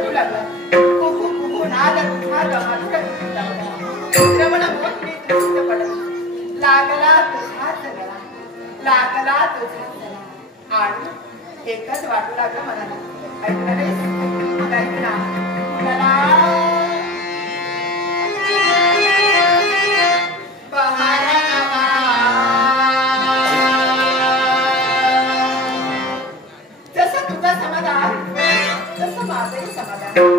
रडू लागला. कुहू कुहू नाद तुझा गमाधुर श्रवण मोठे दृष्ट पडत लागला तुझाच गळा लागला तुझाच गळा आणि एकच वाटू लागलं मनाला. ऐकलं नाहीस? ऐक ना मला जसं तुझा समाधान तसं माझंही समाधान.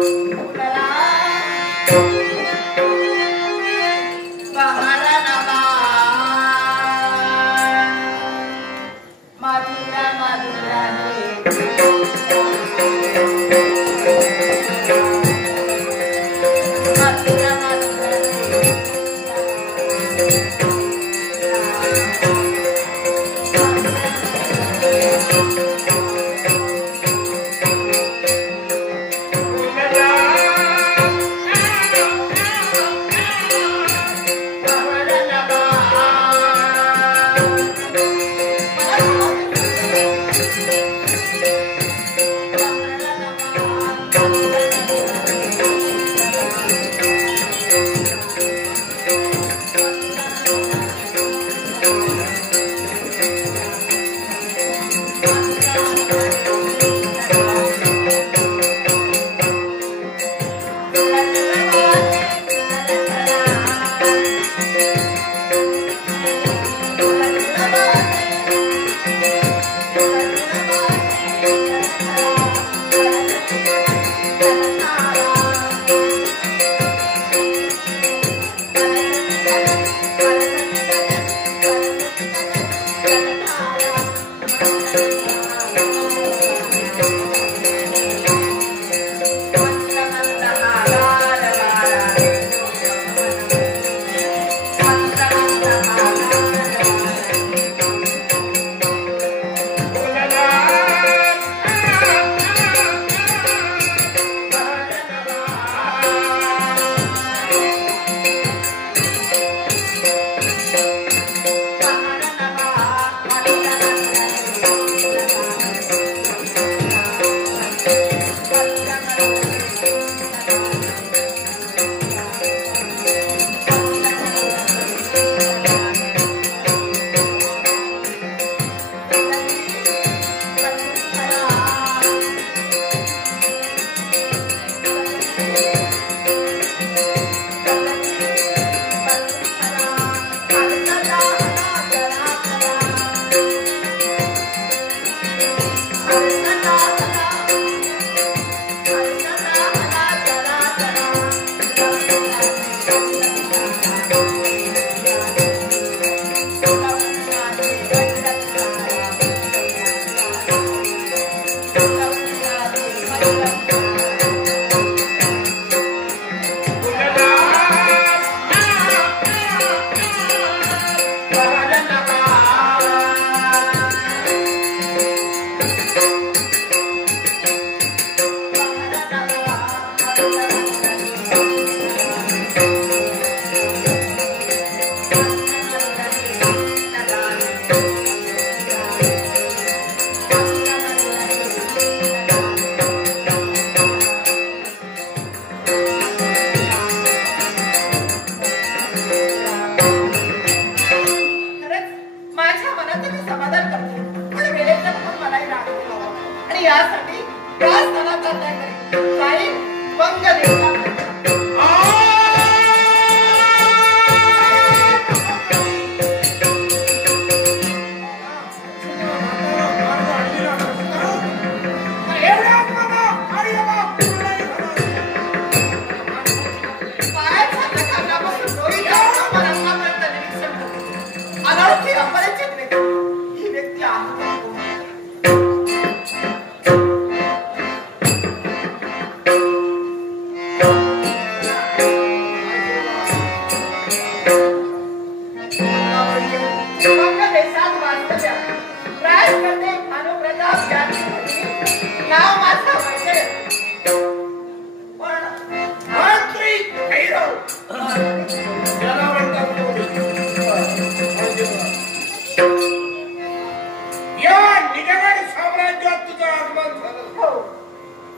या निगड साम्राज्यात तुझं आगमन झालं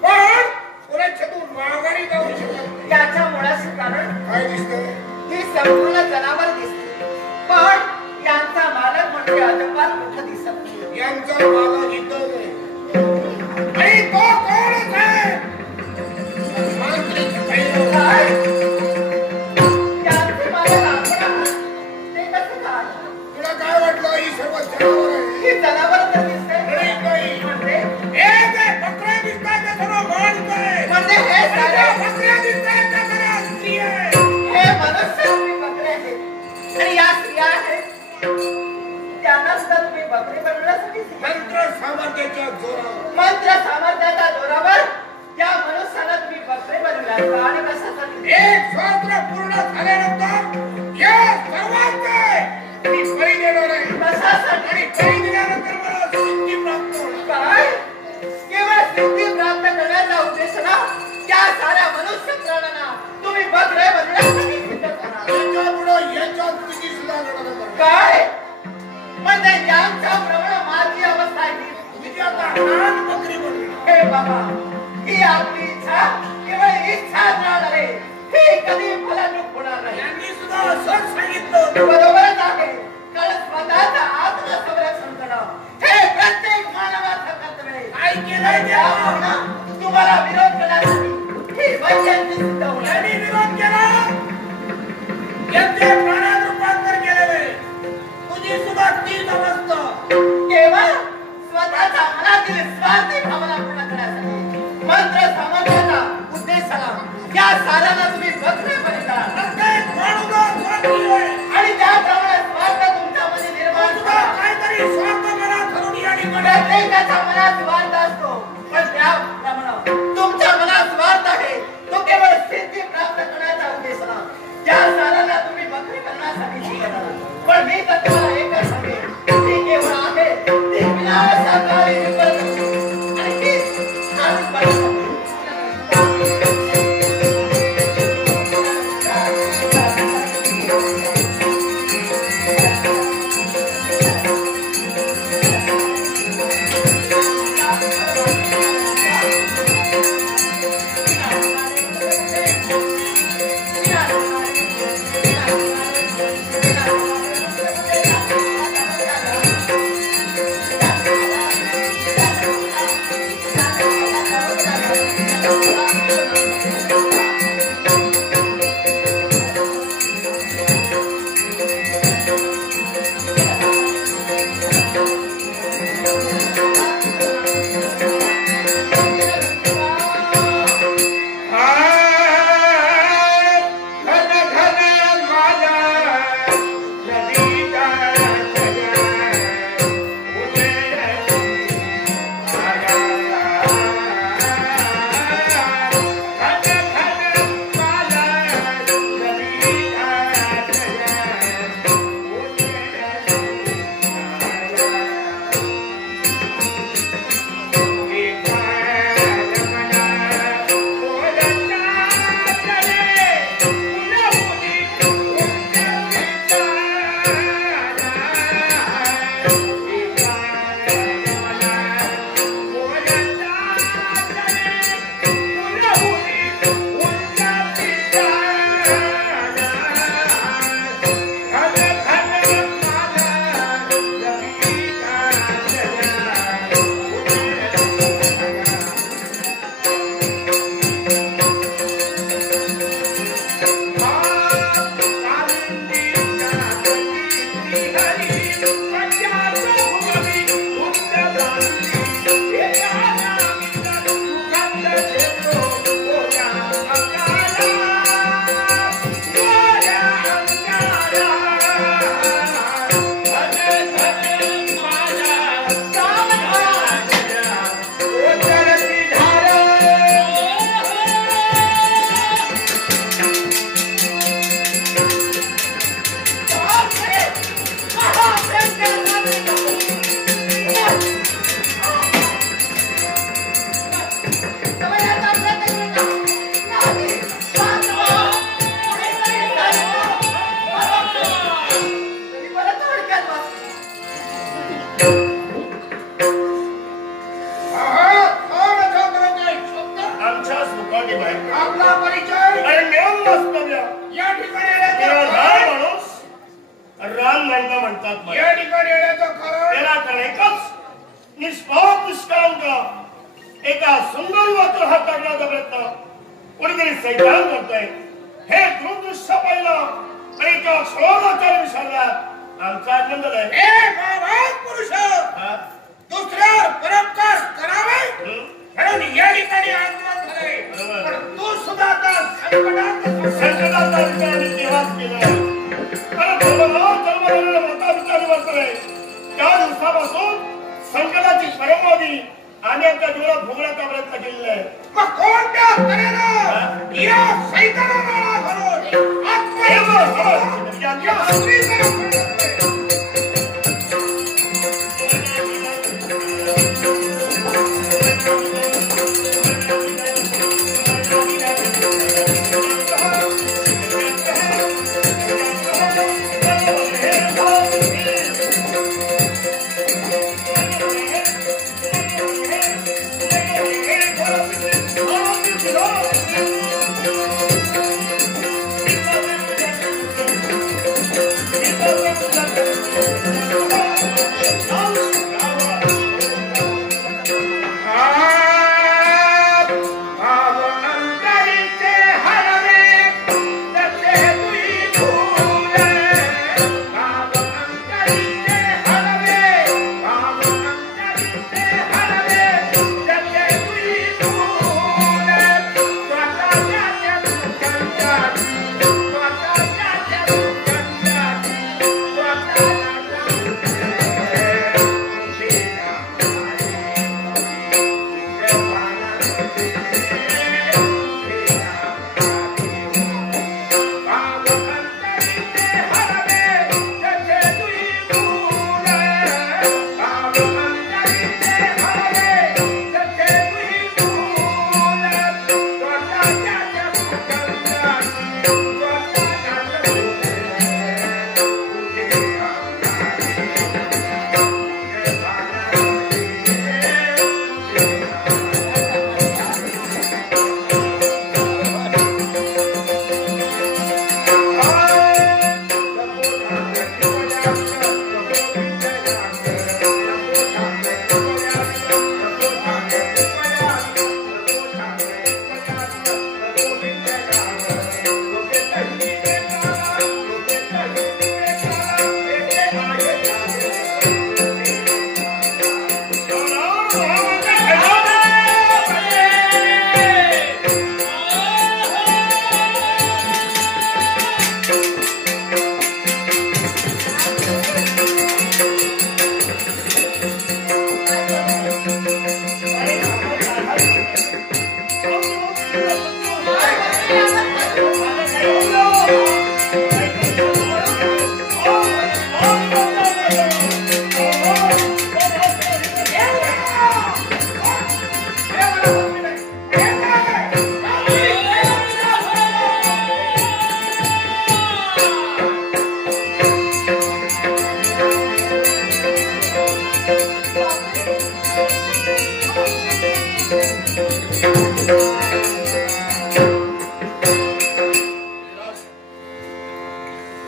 पण सुरक्षा तू आमचा मालक इथं नाही आणि तो कोणच आहे मंत्री काय त्यांचे मालक आपण आहात. ते कसं काय? तुला काय वाटलं ही सर्व जनावर आहे ही जनावर तर दिसते नाही म्हणजे हे जे बकऱ्या दिसतात ते सर्व माणसं आहे म्हणजे हे सारे बकऱ्या दिसतात त्या सर्व स्त्री आहे हे मनुष्य तुम्ही बकरे आहेत आणि या स्त्रिया आहेत त्यांना सुद्धा तुम्ही बकरी बनवण्यासाठी मंत्र सामर्थ्याच्या जोरावर मंत्र सामर्थ्याच्या जोरावर त्या मनुष्याला तुम्ही बकरे बनवला आणि कशासाठी एक शास्त्र पूर्ण झाल्यानंतर या सर्वांचे मी बळी देणार आहे कशासाठी आणि बळी दिल्यानंतर मला सिद्धी प्राप्त होईल काय केवळ सिद्धी प्राप्त करण्याचा उद्देश ना त्या साऱ्या मनुष्य प्राण्यांना तुम्ही बकरे बनवण्यासाठी सिद्ध करा त्याच्यामुळं याच्यात किती सुद्धा घडणार नाही. काय म्हणजे यांच्या प्रमाण माझी अवस्था आहे तुझी आता लहान बकरी बनली हे बाबा ही आपली इच्छा केवळ इच्छाच राहणार आहे ही कधी फलरूप होणार नाही यांनी सुद्धा असंच सांगितलं होतं. बरोबरच आहे कारण स्वतःचा आत्मसंरक्षण करणं हे प्रत्येक मानवाचं कर्तव्य आहे. काय केलंय देवा? तुम्हाला विरोध करण्यासाठी ही वैजयंती सिद्ध होणार यांनी विरोध केला यांचे प्राणात रूपांतर केलेले तुझी सुद्धा तीच अवस्था केवळ स्वतःच्या मनातील स्वार्थी भावना पूर्ण करण्यासाठी मंत्र सामर्थ्याचा उद्देशाला या साऱ्यांना तुम्ही बकरे बनवता प्रत्येक माणूस स्वार्थी आहे आणि त्याप्रमाणे स्वार्थ तुमच्यामध्ये निर्माण सुद्धा करा. काहीतरी स्वार्थ मनात धरून या ठिकाणी प्रत्येकाच्या मनात स्वार्थ असतो पण त्याप्रमाणे तुमच्या मनात स्वार्थ आहे तो केवळ सिद्धी प्राप्त करण्याचा उद्देशाला त्या साऱ्यांना तुम्ही बकरी बनवण्यासाठी शिकवता पण मी तर तुम्हाला एकच सांगेन ती केवळ आहे ती विनाशकारी विपरीत आणि तीच आम्ही बनवतो. या ठिकाणी येण्याचं कारण त्याला कारण एकच निष्पाप निष्कलंक एका सुंदर युवतीवर हात टाकण्याचा प्रयत्न कोणीतरी सैतान करतोय. हे दृश्य पाहिलं आणि त्या क्षणाला विसरल्यात आमचा आनंद आहे. हे महाभारत पुरुष दुसऱ्यावर परोपकार करावे म्हणून या ठिकाणी आगमन झाले. पण तू सुद्धा आता संकटाचा विचार मी तेव्हाच केला. कारण जन्मलेला मोठा विचार वर्तले. त्या दिवसापासून संकटाची परमवादी आणि आमच्या जीवनात भोगण्याचा प्रयत्न केलेला आहे. मग कोणत्या तऱ्हेनं या सैतानाला घालून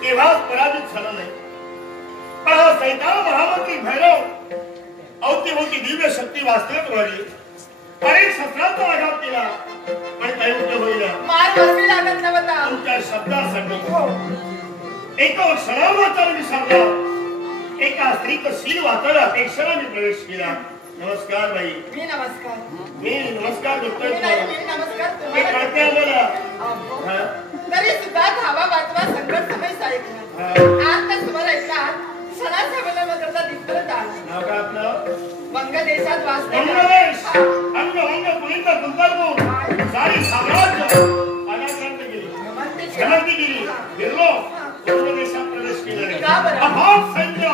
तेव्हाच पराजित झाला नाही. पण हा सैतान महामंत्री भैरव अवतीभोवती दिव्य शक्ती वास्तविक वाढली. अनेक शस्त्रांचा आघात केला पण काही उपयोग होईना. मार बसवी लागत नव्हता. तुमच्या शब्दासाठी एका क्षणावर विसरला. एका स्त्रीचं शील वाचवलं एक क्षणा मी प्रवेश केला. नमस्कार बाई. मी नमस्कार. मी नमस्कार करतोय. मी नमस्कार हे तुम्हाला. कळते आम्हाला. तरी सुद्धा धावा वाचवा संकट समय ऐकला. आता तुम्हाला ऐकला क्षणाचा विलंब करता तिथपर्यंत आला. नाव काय आपलं? वंगदेशात वास्तव्य. वंगदेश. अंग पुलिंद गुंतरपूर सारी साम्राज्य अनाक्रांत केली. गणती केली. फिरलो वंगदेशात प्रवेश केला. अफाट सैन्य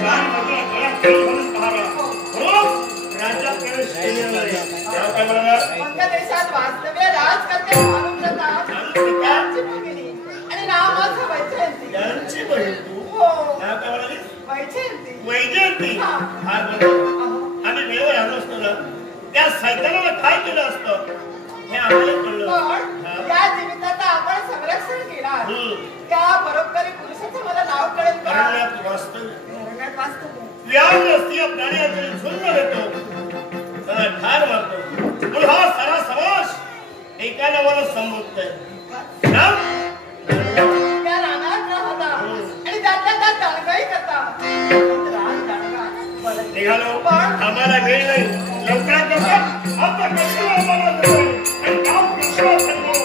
चार नद्या गळ्यात घालून पहारा रोज राज्यात प्रवेश केलेला आहे. नाव काय म्हणाला? वंगदेशात वास्तव्य राजकन्या भानुप्रता यांची भगिनी आणि नाव माझं वैजयंती. यांची बहीण तू? हो. नाव काय म्हणाली? वैजयंती. वैजयंती. हा आणि वेळेवर आलो असतो ना त्या सैतानाला काय केलं असतं हे आम्हाला कळलं. पण या जीविताचं आपण संरक्षण केलं. त्या परोपकारी पुरुषाचं मला नाव कळेल का? करण्यात वास्तव्य. करण्यात वास्तव्य. व्याज असती प्राण्याचे झुंड देतो ठार मारतो पण हा सारा समाज एका नावानं संबोधतोय त्या रानात राहता आणि त्यातल्या त्यात दणगाई करता निघालो आम्हाला वेळ नाही लवकरात लवकर आता कशाला आम्हाला जायचंय आणि काम कशाला सांगू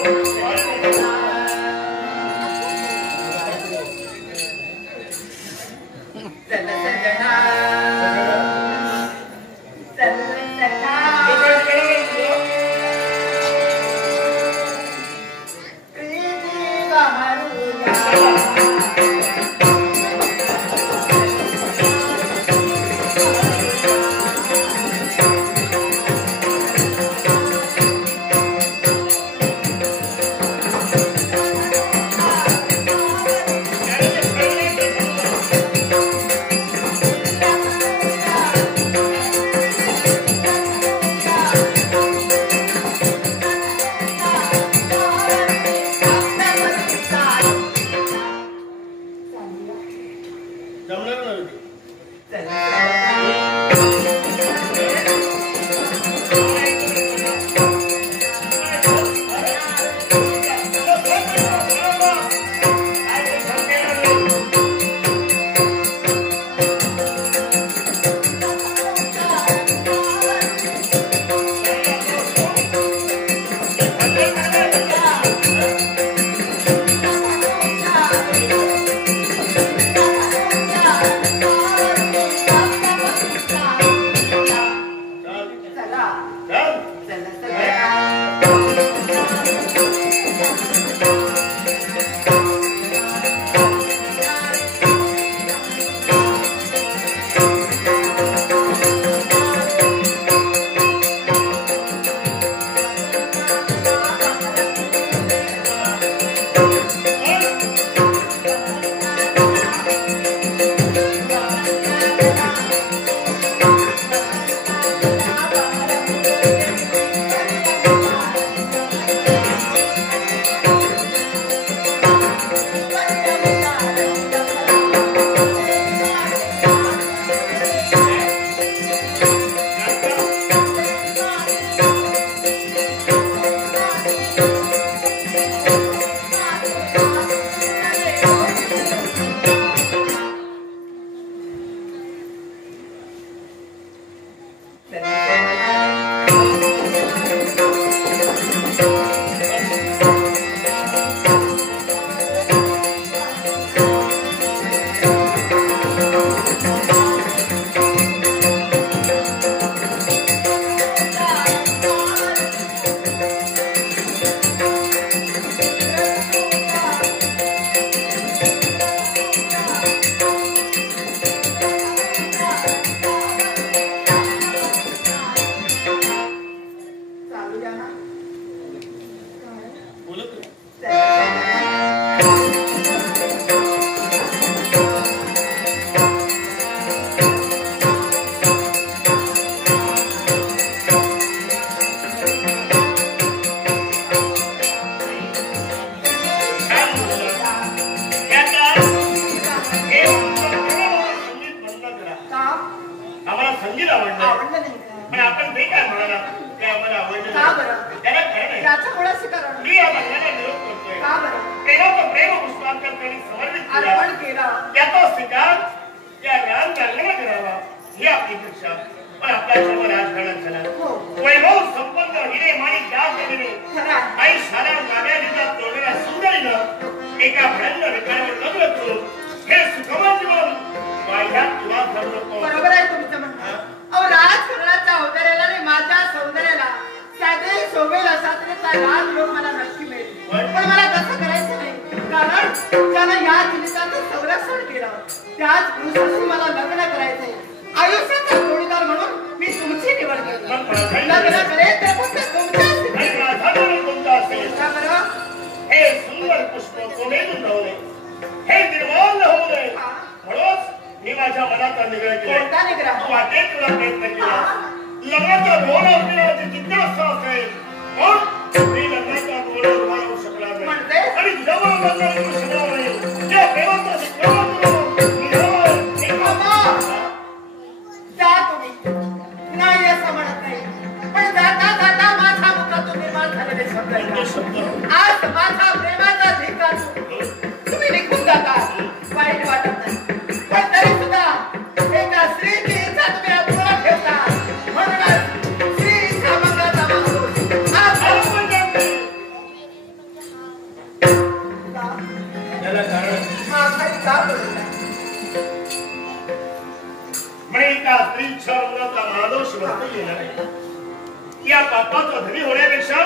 इच्छा मनातला महादोष वर्त गेला नाही या पापाचा धनी होण्यापेक्षा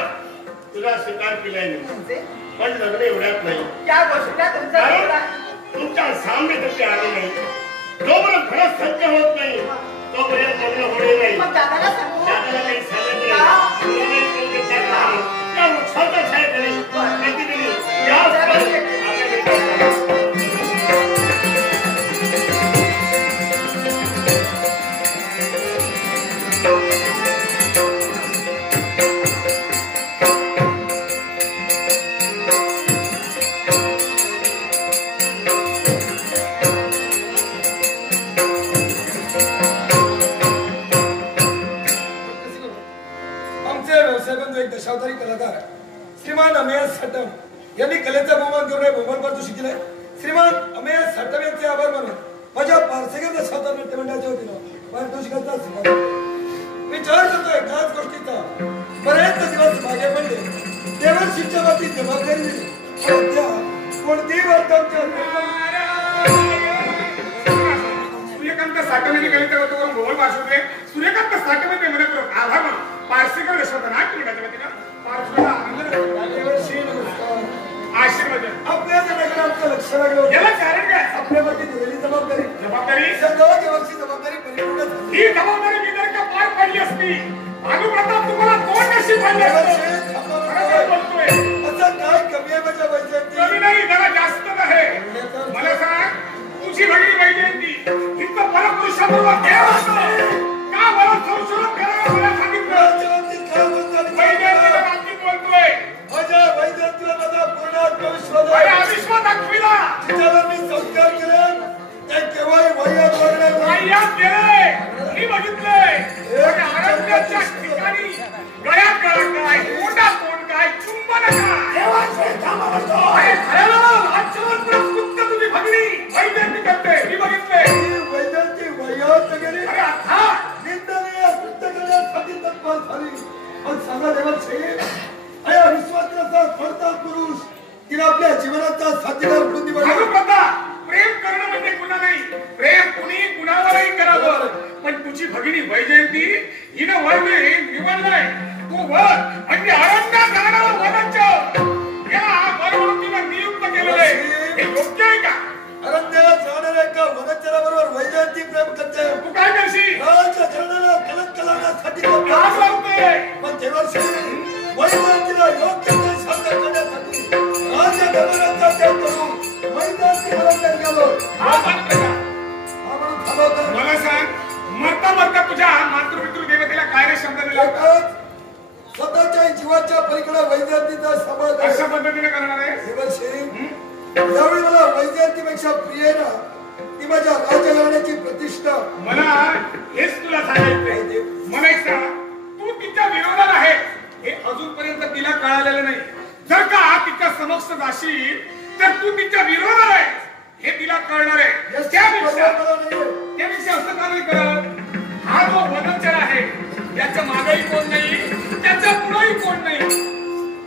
तुला स्वीकार केलाय नाही पण लग्न एवढ्यात नाही या गोष्टीला तुमचा तुमच्या सामने तसे आले नाही जोपर्यंत खरंच सत्य होत नाही तोपर्यंत लग्न होणे नाही मग दादाला सांगू दादाला काही सांगितलं त्या वृक्षाचा छाया करेल प्रतिदिनी दशावतारी कलाकार श्रीमान अमेय साटम यांनी कलेचा बहुमान करून बहुमान पारितोषिक दिलंय. श्रीमान अमेय साटम यांचे आभार मानून माझ्या पारसेकर दशावतार नाट्य मंडळाच्या वतीनं पारितोषिकाचा स्वीकार विचार करतोय एकाच गोष्टीचा बरेच दिवस मागे पडले देवर्षीच्या बाबतीत जबाबदारी दिली कोणतीही सूर्यकांत साठवणे कलेच्या वतीवरून भोवळ भाषवले सूर्यकांत साठवणे मनपूर्वक आभार मानून पारसेकर दशावतार नाट्य मंडळाच्या वतीनं पारसेकरला आनंद देवर्षी नमस्कार आशीर्वाद आपल्या जगाकडे आमचं लक्ष लागलं याला कारण काय आपल्यावरती दिलेली जबाबदारी सर्वांची वरची जबाबदारी परिपूर्ण झाली. ही जबाबदारी मी जर का पार पाडली असती अनुप्रताप तुम्हाला कोण नशीब पाडले बोलतोय असं काय कमी आहे माझ्या वैजयंती कमी नाही जरा जास्त आहे मला सांग तुझी भगिनी वैजयंती इतकं परपुरुषाबरोबर देव असतं का मला संशोधन करायला मला सांगितलं वैजयंतीच्या बाबतीत बोलतोय माझ्या वैजयंतीला माझा पूर्ण आत्मविश्वास अरे आहे. अविश्वास दाखविला तिच्याला मी संस्कार केले ते केव्हाही वह्यात वगैरे वाह्यात गेले मी बघितलंय आरंभ्याच्या ठिकाणी गळ्यात गळा काय कोंडा कोण काय चुंबन काय खऱ्याला आजच्यावर गुप्त तुझी भगिनी वैजयंती करते मी बघितलंय वैजयंती वह्यात गेली अरे अर्थात निंदनीय कृत्य करण्यासाठी तत्पर झाली पण सांगा देवाचे अया विश्वासाचा फळता पुरुष तिने आपल्या जीवनाचा साथीदार म्हणून निवडला. प्रेम करणं म्हणजे गुन्हा नाही प्रेम कुणी गुन्हावरही करावं पण तुझी भगिनी वैजयंती हिनं वरने निवडलंय तू वर म्हणजे अरण्यात जाणारा वनच याला वर म्हणून तिनं नियुक्त केलेलं आहे हे योग्य आहे का अरण्यात जाणाऱ्या एका वनचराबरोबर वैजयंती प्रेम करते तू काय करशील राजघराण्याला कलंक लावण्यासाठी काम लावतोय पण देवर्षी वैजयंतीला योग्य ते साध्य करण्यासाठी राजघराण्याचा त्याग करून वैजयंती बरोबर गेलो हा मानतो का म्हणून थांबवतो मला सांग मरता मरता तुझ्या मातृपितृ देवतेला काय रे शब्द दिला स्वतःच्या जीवाच्या पलीकडे वैजयंतीचा समाज अशा पद्धतीने करणार आहे देवर्षी यावेळी मला वैजयंतीपेक्षा प्रिय ना ती माझ्या राजघराण्याची प्रतिष्ठा मला हेच तुला सांगायचंय मला एक सांग तू तिच्या विरोधात आहे हे अजूनपर्यंत तिला कळालेलं नाही जर का तिच्या समक्ष जाशील तर तू तिच्या विरोधात आहे हे तिला कळणार आहे त्यापेक्षा असं का नाही करत हा जो वनचर आहे त्याच्या मागेही कोण नाही त्याच्या पुढेही कोण नाही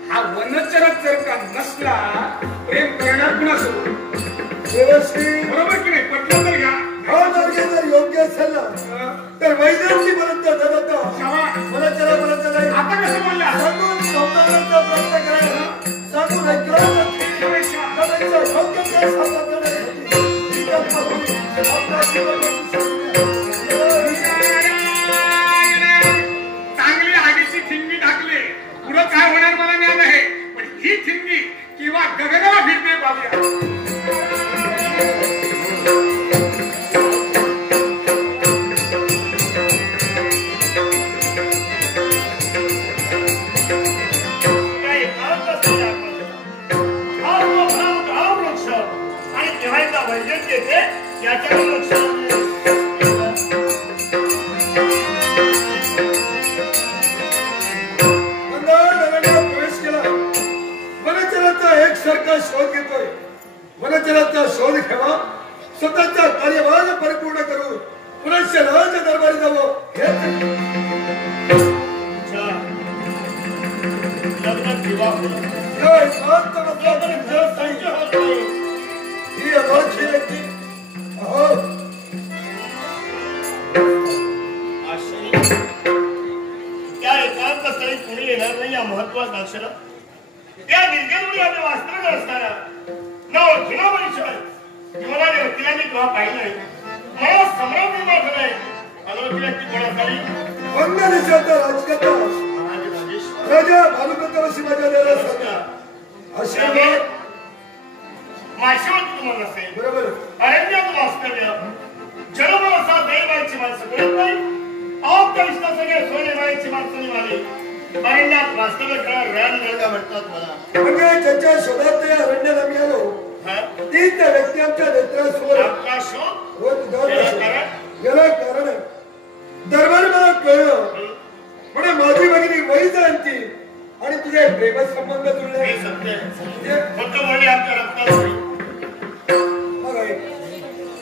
हा वनचरच जर का नसला प्रेम करणार कुणासोबत बरोबर की नाही पटलं तर घ्या हा मार्ग जर योग्य असेल ना तर वैजयंती पर्यंत जगत वनचरापर्यंत नाही आता कसं बोलला सांगून समजावण्याचा प्रयत्न करायचा सांगून ऐकलं योग्य ते साध्य करण्यासाठी आपल्या चांगली आगीची ठिंगी टाकले पुढं काय होणार मला ज्ञान आहे पण ही ठिंगी किंवा गगनाला फिरते पाहूया शोध घेतोय वनचराचा शोध घ्यावा स्वतःचा कार्यभार परिपूर्ण करून पुनश्च राज दरबारी जावं ही अनोळखी व्यक्ती नाही या महत्वाचं अक्षर त्या निर्गुणी आपल्या वास्तव्य असताना नाव घेणं परिचय जीवनाने व्यक्तीला मी केव्हा पाहिलंय मला संभ्रम निर्माण झालाय अनोळखी व्यक्ती कोण असावी अन्य देशाचा राजकर्ता राजा भानुप्रताप शिवाजी देवराय आशीर्वाद माशिवत तुम्हाला नसेल बरोबर अरण्यात वास्तव्य जन्माचा दैवाची माणसं मिळत नाही आपल्या विश्वासाने सोने मायची माणसं निघाली अरण्यात वास्तव्य करा रणगंगा म्हणतात मला म्हणजे ज्याच्या शोधात ते अरण्यात आम्ही आलो ती त्या व्यक्ती आमच्या नेत्रासमोर आपला शोध याला कारण आहे दरबार मला कळलं म्हणजे माझी भगिनी वही जयंती आणि तुझे प्रेम संबंध जुळले हे सत्य फक्त वळी आमच्या रक्तात होईल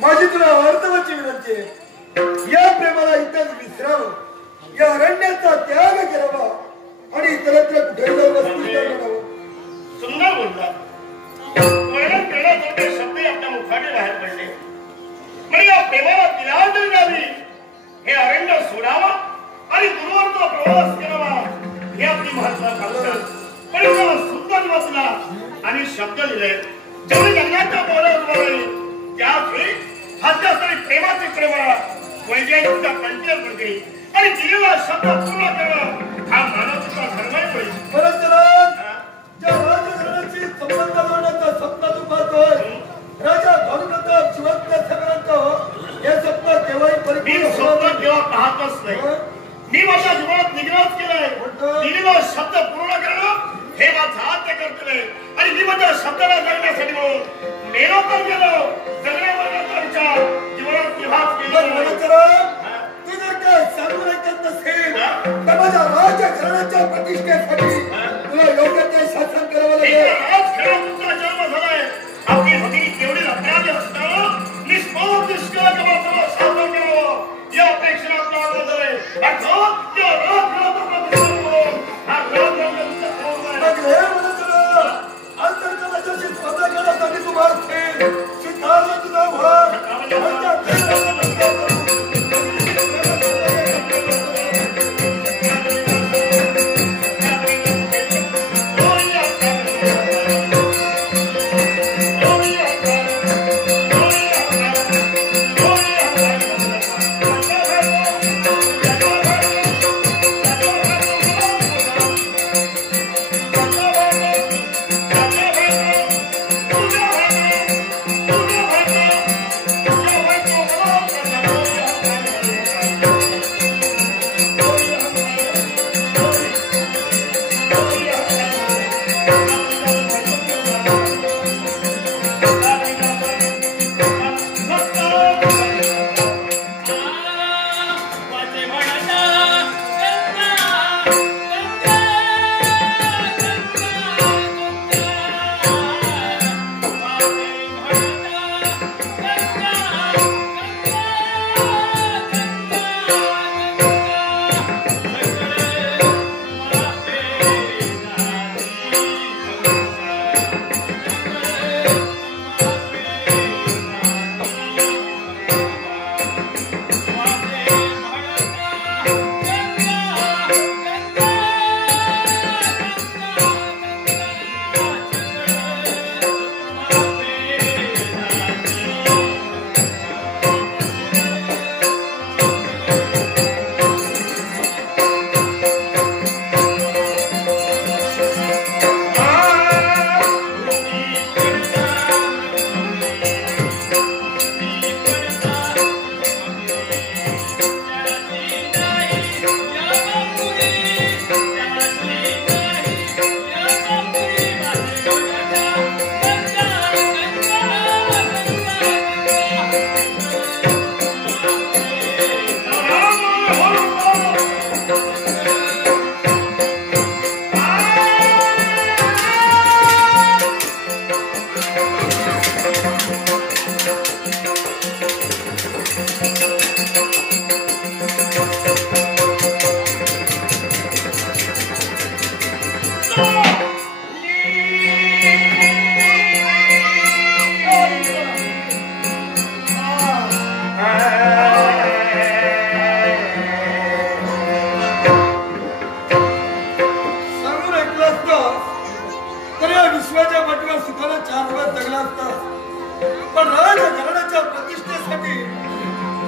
माझी तुला अर्थवाची विनंती आहे या प्रेमाला इथंच विसरावं या अरण्याचा त्याग करावा आणि इतरत्र कुठे जाऊन वस्तुस्थिती बनावं सुंदर बोलला वर्णन करण्यासारखे शब्द आपल्या मुखाने बाहेर पडले म्हणजे या प्रेमाला तिलांजली द्यावी हे अरण्य सोडावा आणि दूरवरचा प्रवास करावा हे आपली महत्वाकांक्षा पण इतका सुंदर वाचला आणि शब्द लिहिले जेवढे जन्माच्या बोलावर उभारले त्यावेळी हास्यास्तरी प्रेमाची प्रेमा वैजयंतीचा कंटेल करते आणि दिलेला शब्द पूर्ण करणं हा मानवाचा धर्म आहे परंतु ज्या राजघराण्याची संबंध जोडण्याचा स्वप्न तू पाहतोय राजा भानुप्रताप जिवंत असेपर्यंत हे स्वप्न केव्हाही मी परिपूर्ण स्वप्न केव्हा पाहतच नाही मी माझ्या जीवनात निग्रह केलाय दिलेला शब्द पूर्ण करणं हे माझं आद्य कर्तव्य आणि मी माझ्या शब्दाला जगण्यासाठी म्हणून मेलो तर गेलो जगण्याचा विचार जीवनात केव्हाच केला तू जर काय सांगून ऐकत नसेल तर माझ्या राजघराण्याच्या प्रतिष्ठेसाठी तुला योग्य ते शासन करावं लागेल आज खरा तुमचा जन्म झालाय आपली भगिनी तेवढी अपराधी असताना निष्पाप निष्कलंक मात्र शासन करावं या अपेक्षेला आपला आनंद आहे अर्थात या राजघराण्याचा प्रतिष्ठा हा राजघराण्याचा मग हे म्हणत अंतरच्या माझ्याशी स्पर्धा करण्यासाठी तू मारशील स्वीकारला तुझा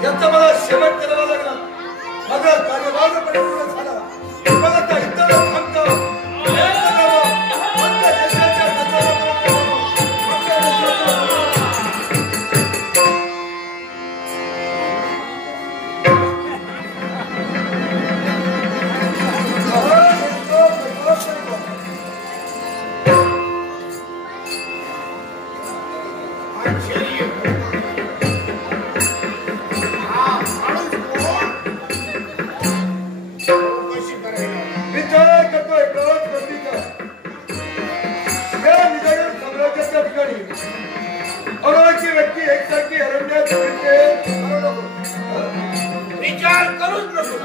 याचा मला शेवट करावा लागला. माझा कार्यभाग परिपूर्ण झाला. मला आता इतर थांबतो. विचार करूच नको.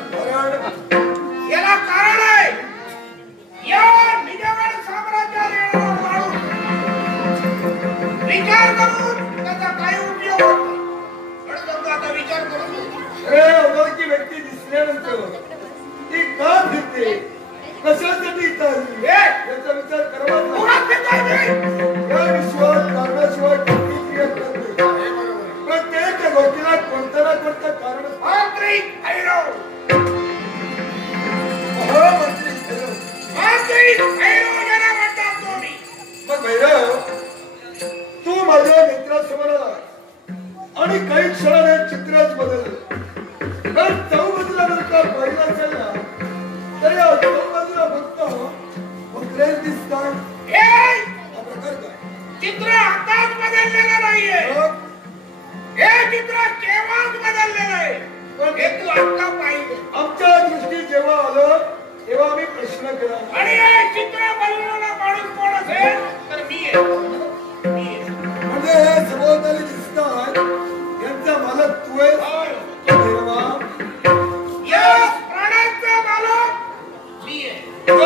याला कारण आहे. या निजगड साम्राज्यात येणारा माणूस विचार करून त्याचा काही उपयोग होत नाही. पण आता विचार करून अनोळखी व्यक्ती दिसल्यानंतर ती का फिरते, कशासाठी चालली याचा विचार करावा. या विश्वात कारणाशिवाय प्रतिक्रिया करत नाही. प्रत्येक गोष्टीला कोणतं ना कोणतं कारण. मंत्री भैरव, मंत्री भैरव ज्याला म्हणतात तुम्ही. मग भैरव, तू माझ्या मित्रासमोर आला आणि काही क्षणाने चित्रच बदललं. कारण चौबाजूला जर का पाहिला असेल ना तर या चौबाजूला फक्त बकरेच दिसतात. हा प्रकार काय? चित्र आताच बदललेलं नाहीये. हे चित्र केव्हाच बदललेलं आहे. हे तू आता पाहिजे. आमच्या दृष्टी जेव्हा आलं तेव्हा आम्ही प्रश्न केला आणि हे चित्र बनवणारा माणूस कोण असेल तर मी आहे. म्हणजे हे सभोवताली दिसतात यांचा मालक तू आहे. या प्राण्यांचा मालक मी आहे.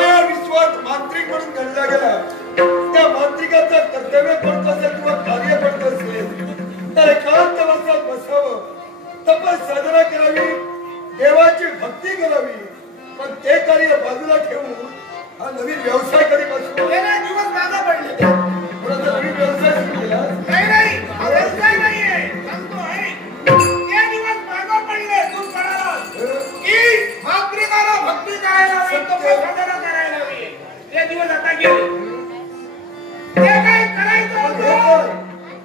या विश्वात मांत्रिक म्हणून गणला गेला. त्या मांत्रिकाचं कर्तव्य पडत असेल किंवा कार्य पडत असेल तर एकांत वासात बसावं, तपस साधना करावी, देवाची भक्ती करावी. पण ते कार्य बाजूला ठेवून हा नवीन व्यवसाय कधी बसू. गेले दिवस मागे पडले. नवीन व्यवसाय सुरू केला. नाही, हा व्यवसाय नाहीये. सांगतो आहे ते दिवस मागे पडले. तू कळाला की मातृकाला भक्ती करायला हवी, तपस साधना करायला हवी. ते दिवस आता गेले. ते काय करायचं होतं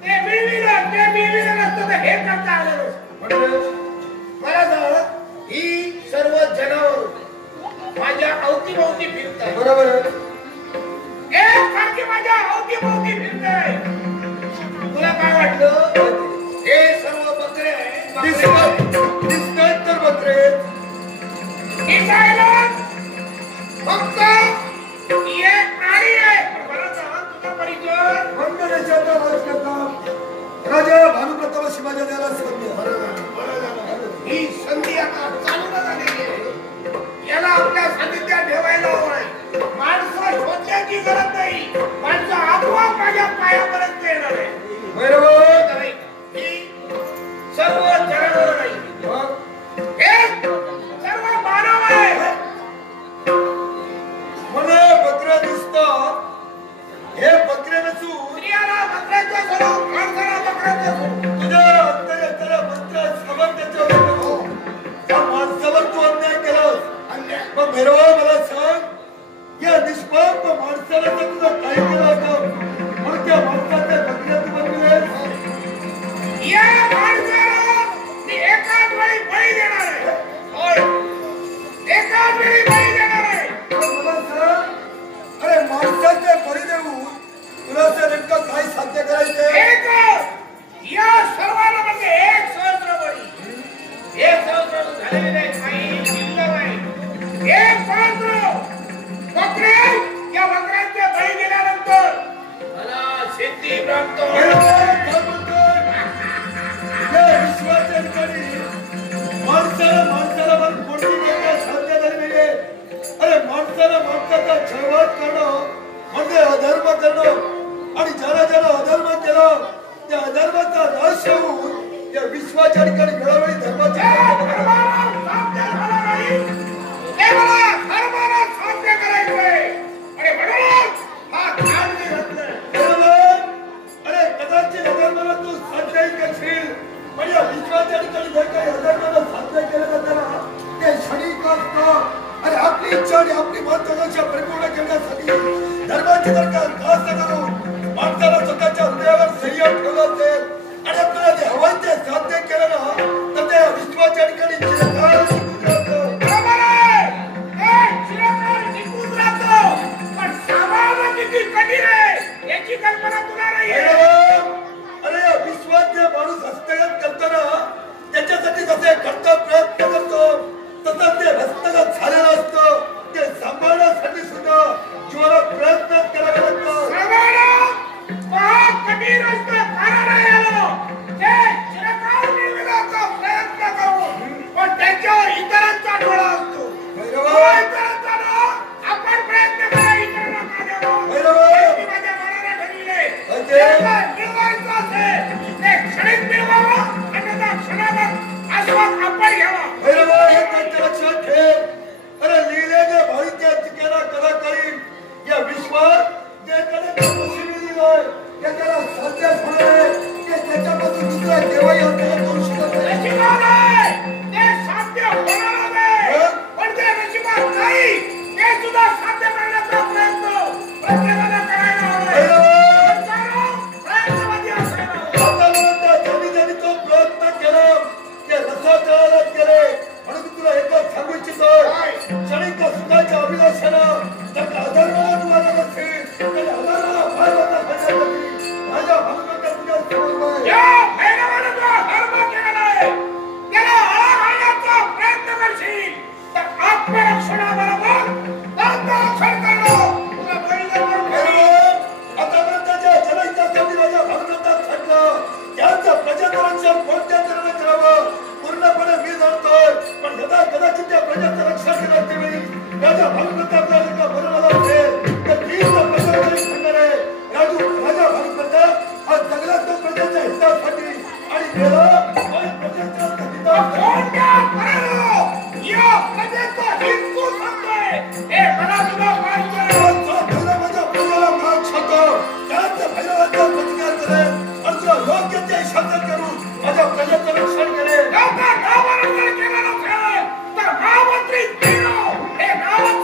ते मिळविलं नसतं तर हे करता आलं नसतं. मला सांग, ही सर्व जनावर माझ्या अवतीभोवती फिरतात. बरोबर आहे. एक सारखी माझ्या अवतीभोवती फिरताय. तुला काय वाटलं? हे सर्व बकरे दिसतात तर बकरे दिसायला फक्त एक प्राणी आहे. मला सांग, तुझा परिचय. मंगळेशाचा राजकर्ता राजा भानुप्रताप शिवाजी द्यायला सांगितलं. ही संधी आता चालू झालेली आहे. याला आपल्या सानिध्यात ठेवायला हवंय. माणसं शोधण्याची गरज नाही. माणसं आपोआप माझ्या पायापर्यंत येणार आहे. बरोबर. ही सर्व जनावर नाही, हे सर्व मानव आहे. मला बकऱ्या दिसतात. हे बकरे नसून स्त्रियाला बकऱ्याचं स्वरूप, माणसाला बकऱ्याचं स्वरूप. तुझ्या अंतर्याला मंत्र समर्थ्याच्या त्या माणसावर तू अन्याय केलास. मग भैरवा मला सांग, या निष्पाप माणसाला तर तुझं काय केलं होतं म्हणून त्या माणसाच्या बकऱ्या तू बनविलेस. या माणसाला मी एकाच वेळी बळी देणार आहे. होय, एकाच वेळी बळी देणार आहे. मला सांग, अरे माणसाचे बळी देऊन तुला असं नेमकं काय साध्य करायचंय? या सर्वांना म्हणजे एक सहस्त्र बळी. एक सहस्त्र झालेले नाही, शिल्लक आहे. एक सहस्त्र बकरे. या बकऱ्यांचे बळी दिल्यानंतर मला शेती प्राप्त विश्वाच्या ठिकाणी माणसाला पण कोणती गोष्ट साध्य झाली नाहीये. अरे माणसाला माणसाचा छळवाद करणं म्हणजे अधर्म करणं आणि ज्याला अधर्म केलं त्या अधर्माचा नाश होऊन या विश्वाच्या ठिकाणी वेळोवेळी धर्माची आणि आपली महत्वाकांक्षा परिपूर्ण करण्यासाठी धर्माची जर का कास करून माणसाला स्वतःच्या हृदयावर संयम ठेवला असेल आणि आपल्याला जे हवं ते साध्य केलं ना तर त्या विश्वाच्या ठिकाणी चिरकाल टिकून राहतं. बरोबर आहे. हे चिरकाल टिकून राहतं. पण सामान्य किती कठीण आहे याची कल्पना तुला नाहीये. अरे विश्वात जे माणूस हस्तगत करतो ना त्याच्यासाठी जसे करतो प्रयत्न करतो तसं ते हस्तगत झालेलं असतं ते सांभाळण्यासाठी सुद्धा जीवाला प्रयत्न करावे लागतात. कठीण असतं कारण आहे ते चिरकाल निर्विघ्नाचा प्रयत्न करून पण त्याच्यावर इतरांचा डोळा असतो. इतरांचा डोळा आपण प्रयत्न करा इतरांना का द्यावं. मी माझ्या मनाला ठरविले मिळवायचं असेल ते क्षणिक मिळवावं अन्यथा क्षणावर आस्वाद आपण घ्यावा. लक्षात ठेव. अरे लिहिलेल्या भाईच्या चिकेला कला करीन या विश्वात जे त्याला साध्य होणार ते त्याच्यापासून दुसरा देवाही करू शकत नाही. ते साध्य होणार नाही पण ते नशिबात नाही ते सुद्धा साध्य करण्याचा प्रयत्न प्रत्येकाला करायला हवा. ज्यांनी तो प्रयत्न केला ते रसातळाला गेले म्हणून मी तुला एकच सांगू इच्छितो क्षणिक सुखाच्या अभिलाषानं जर का अधर्माला तुम्हाला नसेल तर अधर्माला भयवता करण्यासाठी माझ्या भगवंता तुझ्या समोर या भैरवाने जो धर्म केलेला आहे त्याला आळा घालण्याचा प्रयत्न करशील तर आत्मरक्षणाबरोबर आत्मरक्षण करणं तुला बळीदार आतापर्यंतच्या जनहितासाठी माझ्या भगवंतात सांगलं त्यांचं प्रजेचं रक्षण कोणत्या तऱ्हेने करावं पूर्णपणे मी जाणतोय पण कदाचित त्या प्रजेचं रक्षण केलं त्यावेळी माझ्या भगवंता आपल्याला का बरोबर असेल तर मी प्रजासाठी सांगणार आहे राजू माझ्या भगवंता हा जगला तो प्रजेच्या हितासाठी आणि गेला प्रजेच्या हितासाठी या प्रजेचं हित तू सांगतोय हे मला तुला माहिती माझ्या प्रजेला भाग छातो त्याचा भैरवाचा प्रतिकार करेल आणि तुला योग्य ते शासन करून माझ्या प्रजेचं रक्षण करेल. नावारंग केलं नसेल तर महामंत्री हे नावच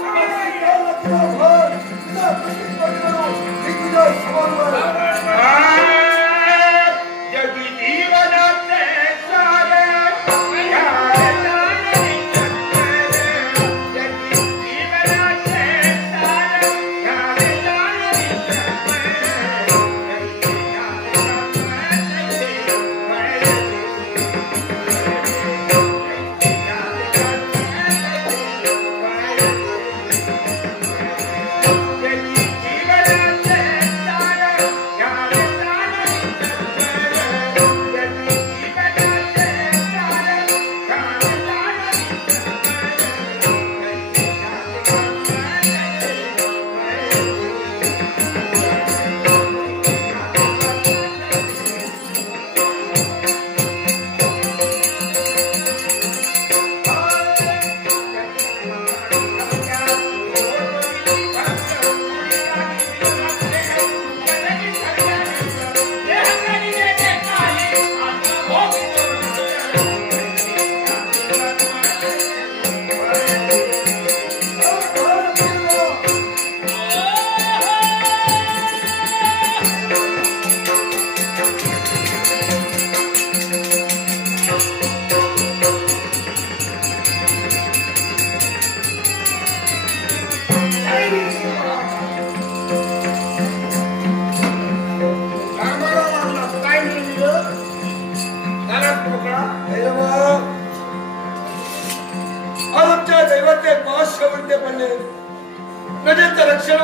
नदीचं रक्षण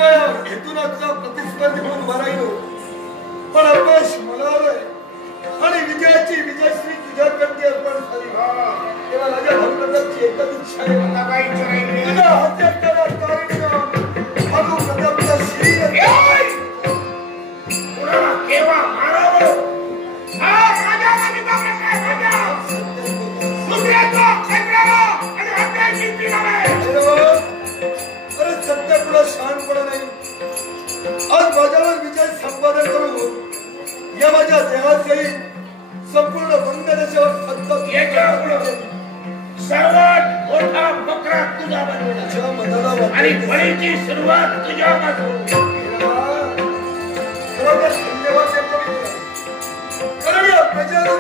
हेतून प्रतिस्पर्धी म्हणून उभा राहिलो पण अपयश मला आलंय आणि विजयाची विजयश्री तुझ्याकडे अर्पण झाली तेव्हा माझ्या भगवंताची एकच इच्छा आहे तुझ्या हातात केव्हा मारावं अरे सत्य पुढे शहाणपणा नाही. आज माझ्यावर विजय संपादन करून या माझ्या देहासही संपूर्ण वंगदेशावर सर्वात मोठा बकरा तुझा बनवला आणि बळीची सुरुवात तुझ्यापासून.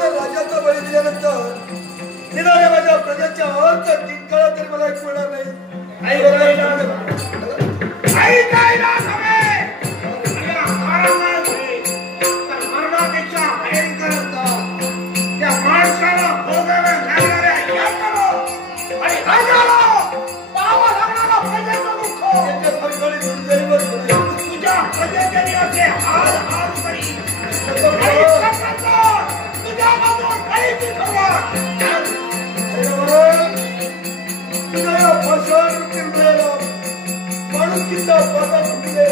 राजाचा बळी दिल्यानंतर निघाल्या माझ्या प्रजेच्या अंत 3 काळात तरी मला एक मिळणार नाही. आई काय ना हवे मरणापेक्षा भयंकर त्या माणसाला भोगाव्या लागणाऱ्या यातना आणि राजाला पाहावं लागणारा प्रजेचं दुःख तुझ्या प्रजेचे असे हाल हाल करी तुझ्या बाजूला काहीची सुरुवात माणुसकीचा पाता फुटले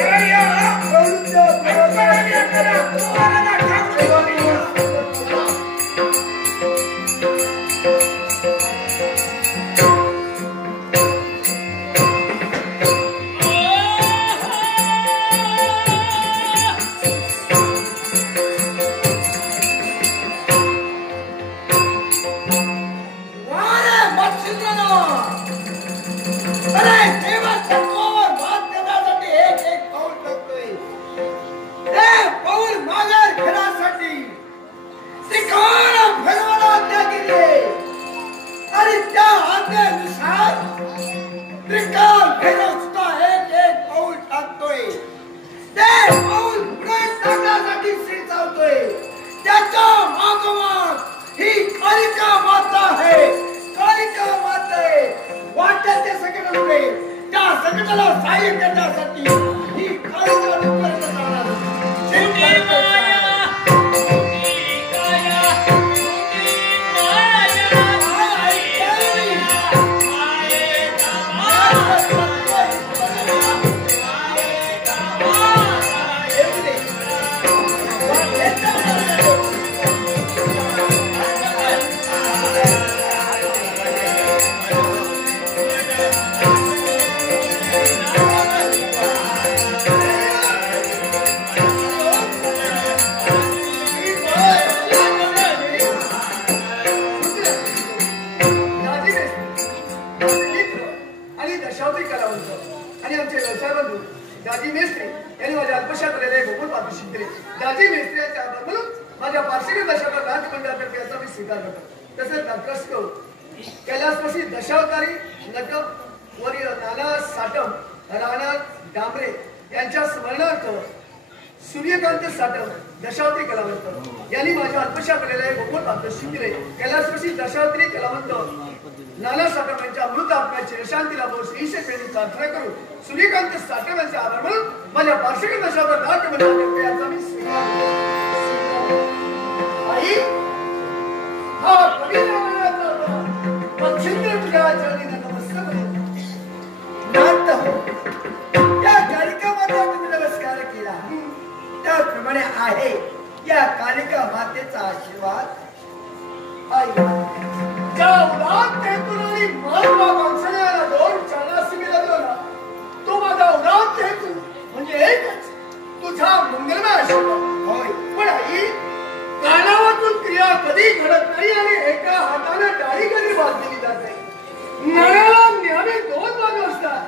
सूर्यकांत साटम दशावतारी कलावंत यांनी माझ्या अल्पशा कलेला गोकुळ पात्र शिकले. कैलासवासी दशावतारी कलावंत नाना साटम यांच्या अमृत आत्म्याची विश्रांती लाभो श्रीशेष यांनी प्रार्थना करून सूर्यकांत साटम यांचे आभार मानून माझ्या वार्षिक दशावतार नाट्य मंडळाचा मी स्वीकार आई हा कविता पक्षिंद्र तुझ्या चरणी नमस्कार नाथ हो या कार्यक्रमाचा तुम्ही नमस्कार केला त्याप्रमाणे आहे या कालिका मातेचा आशीर्वाद. आई ज्या उदात हेतून आणि महत्वाकांक्षेला 2 चालासी मी लागलो ना तो माझा उदात हेतू म्हणजे एकच तुझा मंगलमय आशीर्वाद होय. पण आई कानावातून क्रिया कधी घडत नाही आणि एका हाताने डाळी कधी बांधली जात नाही. नळाला नेहमी 2 बाजू असतात.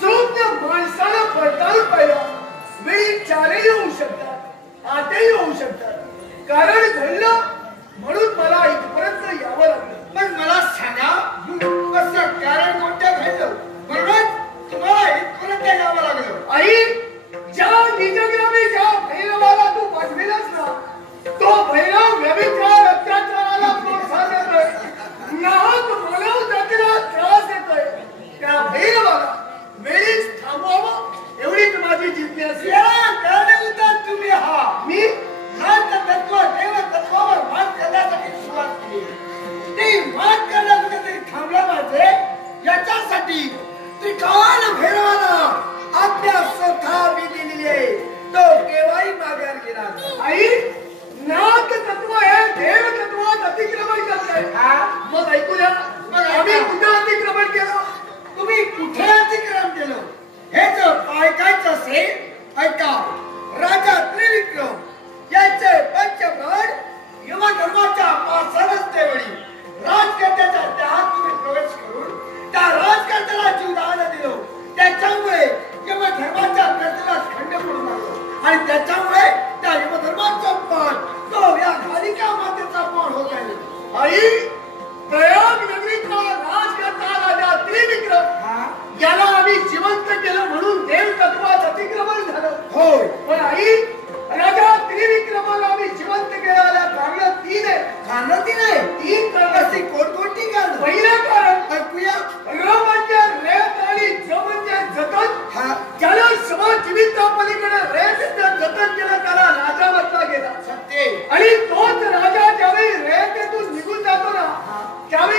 शून्य माणसाला पडताळून पाहिलं वेळी 4ही होऊ शकतात 8ही होऊ शकतात. कारण घडलं म्हणून मला इथपर्यंत यावं लागलं. पण मला सांगा कसं कारण कोणत्या घडलं म्हणून तुम्हाला इथपर्यंत यावं लागलं. आई ज्या निजग्रामी ज्या भैरवाला तू पाठविलास ना तो भैरव व्यभिचार अत्याचाराला प्रोत्साहन देतोय नाहक मानव जातीला त्रास देतोय. त्या भैरवाला वेळीच थांबवावं एवढीच माझी जिज्ञासा. तुम्ही हा मी तत्व देव तत्वावर मात करण्यासाठी सुरुवात केली. ते मात करण्यासाठी तरी थांबलं माझे याच्यासाठी त्रिकाल भैरवाला आपल्या स्वतः विधी दिली आहे. तो केव्हाही माघार घेणार. आई नाथ तत्व हे देव तत्वात अतिक्रमण करत आहे. मग ऐकूया मग आम्ही कुठे अतिक्रमण केलं तुम्ही कुठे अतिक्रमण केलं हे जर ऐकायचं असेल ऐका. राजा त्रिविक्रम यांचे पंचगड युवा धर्माच्या पासरस्तेवेळी राजकर्त्याच्या त्यात तुम्ही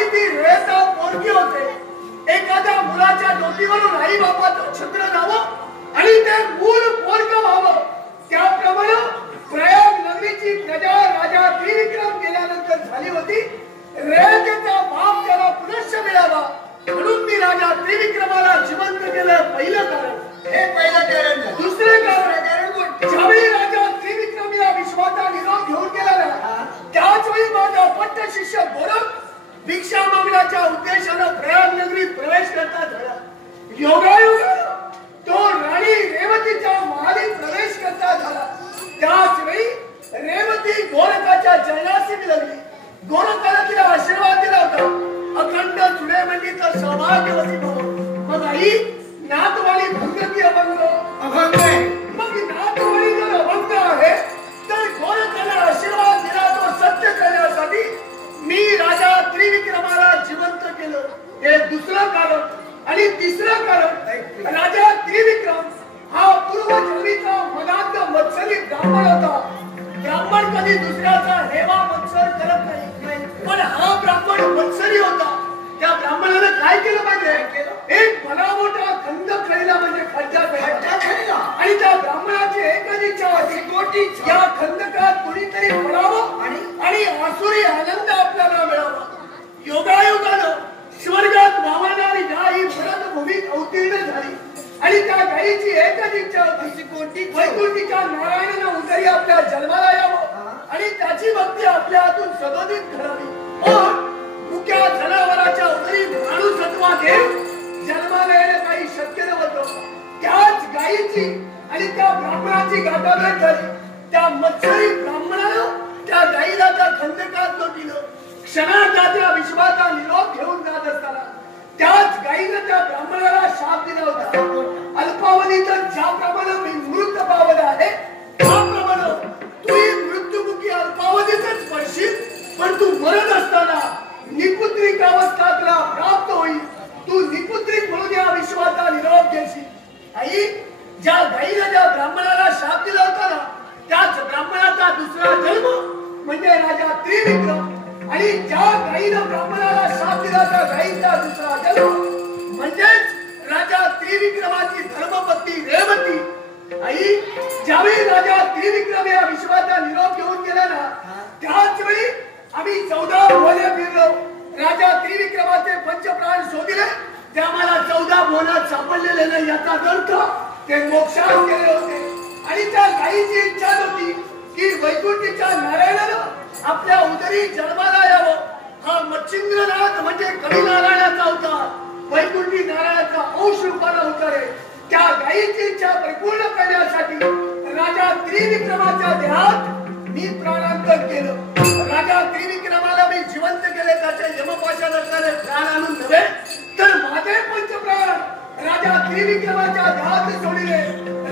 आणि ती रेता पोरगी होते. एखाद्या मुलाच्या डोकीवरून आई बापाचं छत्र जावं आणि ते मूल पोरग व्हावं, त्याप्रमाणे प्रयाग नगरीची प्रजा राजा त्रिविक्रम गेल्यानंतर झाली होती. रेतेचा बाप त्याला पुनश्च मिळावा म्हणून मी राजा त्रिविक्रमाला जिवंत केलं. पहिलं कारण हे पहिलं कारण. दुसरे कारण ज्यावेळी राजा त्रिविक्रम या विश्वाचा निरोप घेऊन गेला ना, त्याच वेळी माझा पट्ट शिष्य गोरख भिक्षा मागण्याच्या उद्देशानं प्रयाग नगरीत प्रवेश करता झाला. योगायोगानं तो राणी रेवतीच्या महालीत प्रवेश करता झाला. त्याच वेळी रेवती गोरखाच्या जयनाशी मिळाली. गोरखानं तिला आशीर्वाद दिला होता, अखंड जुने म्हणजे तर सौभाग्यवती भव. मग आई नातवाली भंग की अभंग? अभंग आहे. मग नातवाली जर अभंग आहे तर गोरखाला आशीर्वाद दिला तो सत्य करण्यासाठी मी राजा त्रिविक्रमाला जिवंत केलं. हे दुसरं कारण. आणि तिसरं कारण, राजा त्रिविक्रम हा पूर्वजन्मीचा मदांत मत्सरी ब्राह्मण होता. ब्राह्मण कधी दुसऱ्याचा हेवा मत्सर करत नाही, पण हा ब्राह्मण मत्सरी होता. त्या ब्राह्मणानं काय केलं पाहिजे? एक भला मोठा खंड खणला, म्हणजे खड्डा खणला. आणि त्या ब्राह्मणाची एकच इच्छा होती, या खंडकात कुणीतरी पडावं आणि आसुरी आनंद आपल्याला मिळावा. योगायोगानं स्वर्गात वावरणारी गाय ही परत भूमीत अवतीर्ण झाली. आणि त्या गायीची एकच इच्छा होती, वैकुंठीच्या नारायणानं उदरी आपल्या जन्माला यावं आणि त्याची भक्ती आपल्या हातून सदोदित करावी. पण मुक्या जनावराच्या उदरी माणूसत्वा देव जन्माला येणं काही शक्य नव्हतं. त्याच गायीची आणि त्या ब्राह्मणाची गाठाभेट झाली. त्या मत्सरी ब्राह्मणानं त्या गायीला त्या खंडकात लोटलं. क्षणार्धात त्या विश्वाचा निरोप घेऊन जात असताना त्याच गायीनं त्या ब्राह्मणाला शाप दिला होता, अल्पावधीत ज्याप्रमाणे मी मृत पावत आहे त्याप्रमाणे तू मृत्युमुखी अल्पावधीतच पडशील, पण तू मरत असताना निपुत्रिक अवस्था तुला प्राप्त होईल. तू निपुत्रिक म्हणून या विश्वाचा निरोप घेशील. आई, ज्या गायीनं ज्या ब्राह्मणाला शाप दिला होता ना, त्याच ब्राह्मणाचा दुसरा जन्म म्हणजे राजा त्रिविक्रम. आणि ज्या गायीनं ब्राह्मणाला शाप दिला त्या गायीचा दुसरा जन्म म्हणजेच राजा त्रिविक्रमाची धर्मपत्नी रेवती. आई, ज्यावेळी राजा त्रिविक्रम या विश्वाचा निरोप घेऊन गेला ना, त्याच वेळी आम्ही 14 भोवने फिरलो. राजा त्रिविक्रमाचे पंचप्राण शोधिले, ते आम्हाला 14 भुवनात सापडलेले नाही. याचा अर्थ ते मोक्षात गेले होते. आणि त्या गायीची इच्छा होती की वैकुंठीच्या नारायणानं आपल्या उदरी जन्माला यावं. हा मच्छिंद्रनाथ म्हणजे कवी नारायणाचा अवतार, वैकुंठी नारायणाचा अंश रूपाला अवतार आहे. त्या गायीची इच्छा परिपूर्ण करण्यासाठी राजा त्रिविक्रमाच्या देहात मी प्राणांतर केलं. राजा त्रिविक्रमाला मी जिवंत केले, त्याचे यमपाशा असणारे प्राण आणून नव्हे तर माझे पंचप्राण राजा त्रिविक्रमाच्या देहात सोडले.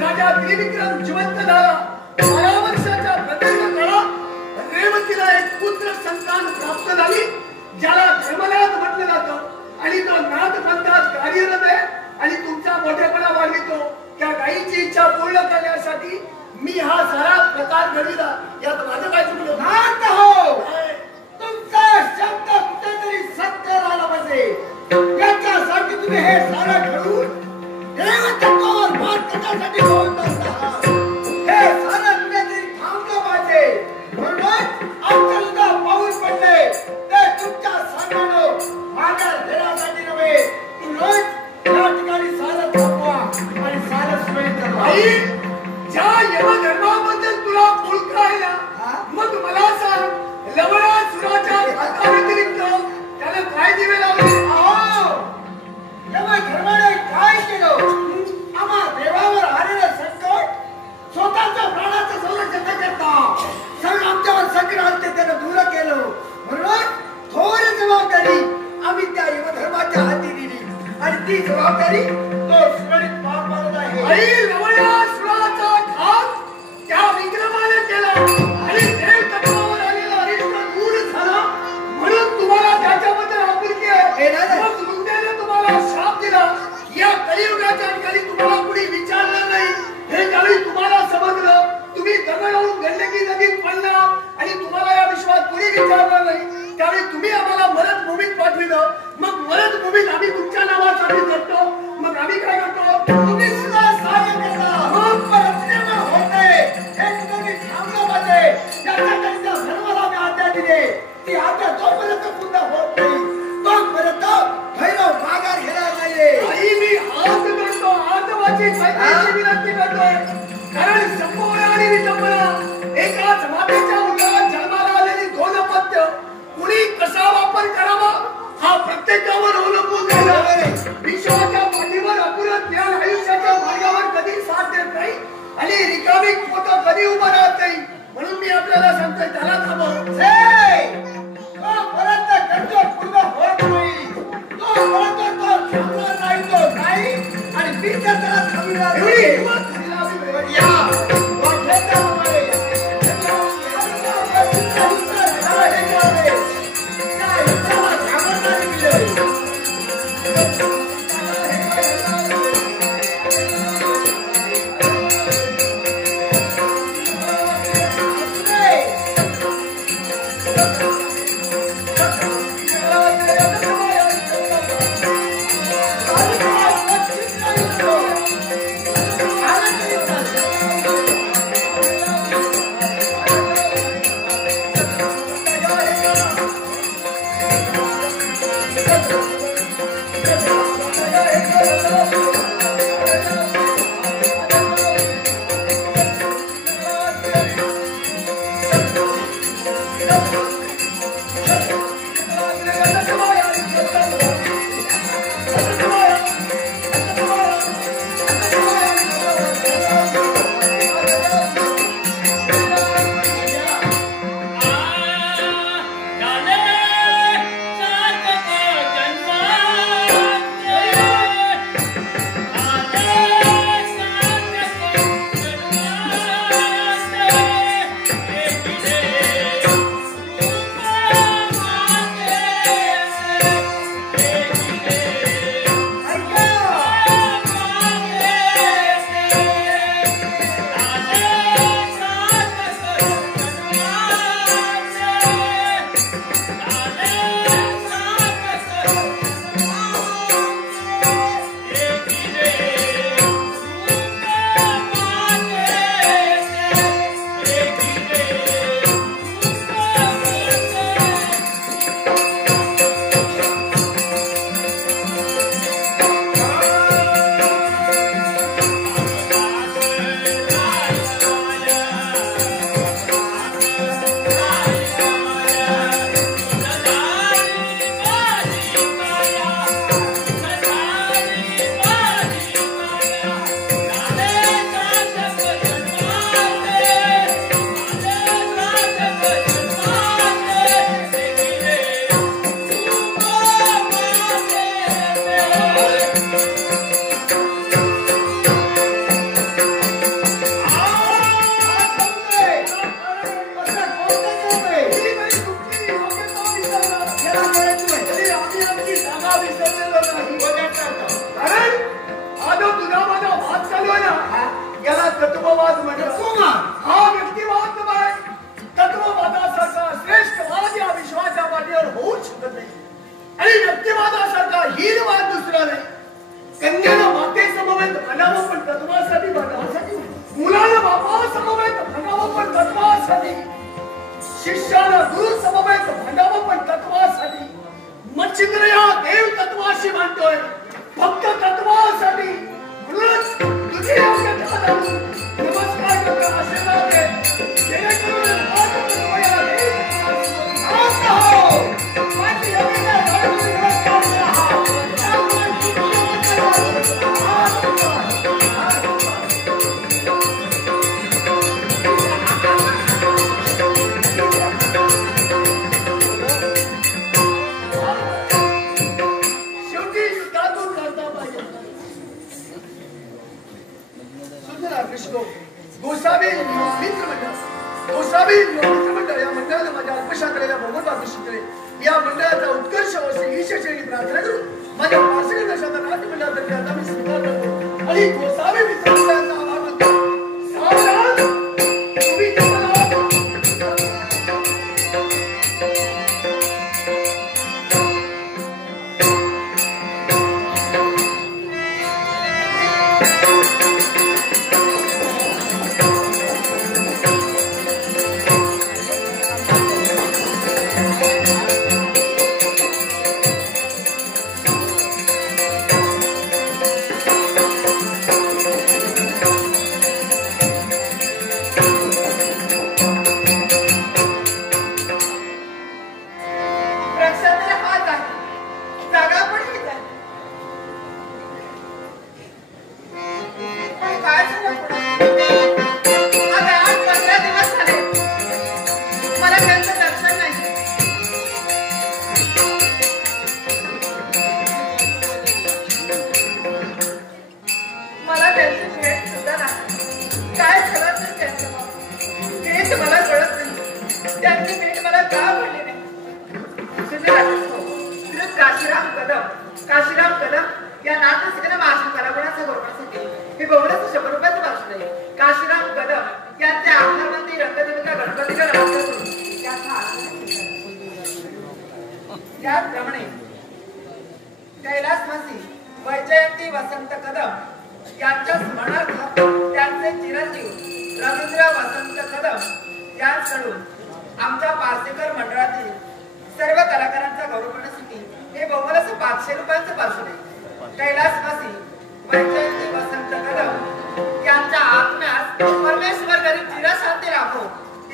राजा त्रिविक्रम जिवंत झाला. 12 वर्षाच्या प्रदीर्घ काळात रेवतीला एक पुत्र संतान प्राप्त झाली, ज्याला धर्मनाथ म्हटलं जातं. आणि तो नाथ पंथात कार्यरत आहे आणि तुमचा मोठेपणा वाढवितो. त्या गायीची इच्छा पूर्ण करण्यासाठी मी हा सारा प्रकार घडविला. यात माझं काय चुकलं? नाथ हो, तुमचा शब्द कुठेतरी सत्य झाला पाहिजे. याच्यासाठी तुम्ही हे सारं घडवून देवत्वावर मात करण्यासाठी बोलतात. हे सारं कुठेतरी थांबलं पाहिजे. म्हणून आमच्या पाऊल पडले ते तुमच्या सांगणं माझ्या घेण्यासाठी नव्हे. म्हणून या ठिकाणी सारं थांबवा आणि सारं सोयी करा. आई, ज्या यमधर्माबद्दल तुला पुळका आहे ना, मग मला सांग, लवणासुराच्या घाताव्यतिरिक्त त्याला काय दिवे लावले? यमधर्माने काय केलं? आम्हा देवावर आलेलं संकट स्वतःच्या प्राणाचं संरक्षण न करता सगळं आमच्यावर संकट आले त्यानं दूर केलं. म्हणून थोडी जबाबदारी आम्ही त्या यमधर्माच्या हाती दिली आणि ती जबाबदारी तो सुरळीत पार पाडत आहे. आई, लवणासुराचा घात त्या विक्रमाने केला आणि देव तत्वावर आलेला अरिष्ट दूर झाला. म्हणून तुम्हाला त्याच्याबद्दल आपुलकी आहे. मग मुंडेने तुम्हाला शाप दिला. या कलियुगाच्या ठिकाणी तुम्हाला कुणी विचारलं नाही. हे ज्यावेळी तुम्हाला समजलं, तुम्ही दगड होऊन गंडकी नदीत पडला आणि तुम्हाला या विश्वात कुणी विचारलं नाही. त्यावेळी तुम्ही आम्हाला मरत भूमीत पाठविलं. मग मरत भूमीत आम्ही तुमच्या नावासाठी करतो. मग आम्ही काय करतो? तुम्ही सुद्धा सहाय्य करता. मग परत होते हे तुम्ही थांबलं पाहिजे. त्याच्याकरिता धर्माला मी आज्ञा दिली. ती आज्ञा जोपर्यंत पूर्ण होत नाही तोपर्यंत भैरव माघार घेणार नाहीये. आई मी हात करतो, आत्माची मैत्रीची विनंती करतोय. कारण संभोग आणि विटंबना एकाच मातेच्या उदरात जन्माला आलेली दोन अपत्य कुणी कसा वापर करावा हा प्रत्येकावर अवलंबून आहे. विश्वाच्या पाठीवर अपुरं ज्ञान आयुष्याच्या मार्गावर कधी साथ देत नाही आणि रिकामी पोटं कधी उभं राहत नाही. म्हणून मी आपल्याला सांगतोय त्याला थांबव. तोपर्यंत गरजो पूर्ण होत नाही तोपर्यंत तो थांबणार नाही. तो नाही आणि मी तर त्याला थांबविणार एवढी नाही. हिंमत झाली लावी. या वाटेच्या मागे शिष्याला गुरु समवेत भांडावं पण तत्वासाठी. मच्छिंद्र या देव तत्वाशी मानतोय फक्त तत्वासाठी. म्हणूनच तुझी योग्य नमस्कार करतो आशीर्वाद दे. जेणेकरून गोसावी मित्रमंडळ या मंडळाला माझ्या अल्पशास्त्राला भगवंत शिकले. या मंडळाचा उत्कर्ष असे ईश्वरचरणी प्रार्थना करून माझ्या वार्षिक दर्शनाचा राजमंडळातर्फे आता मी स्वीकार करतो आणि गोसावी मित्रमंडळाचा आभार मानतो. सावधान, तुम्ही काशीराम कदम या नाटकसिकाने माझ्या कलागुणाचा गौरवासाठी हे गौरवाचं 100 रुपयाचं वाचन आहे. काशीराम कदम यांच्या आभारवंती रंगदेवता गणपतीला नमस्कार करून त्याचा त्याचप्रमाणे कैलासवासी वैजयंती वसंत कदम यांच्या स्मरणार्थ त्यांचे चिरंजीव रवींद्र वसंत कदम यांकडून आमच्या पारसेकर मंडळातील सर्व कलाकारांचा गौरव करण्यासाठी हे बहुमूल्य असं 500 रुपयांचं पार्सल आहे. कैलासवासी वैजयंती वसंत कदम यांच्या आत्म्यास परमेश्वर गरीब चिरशांती राखो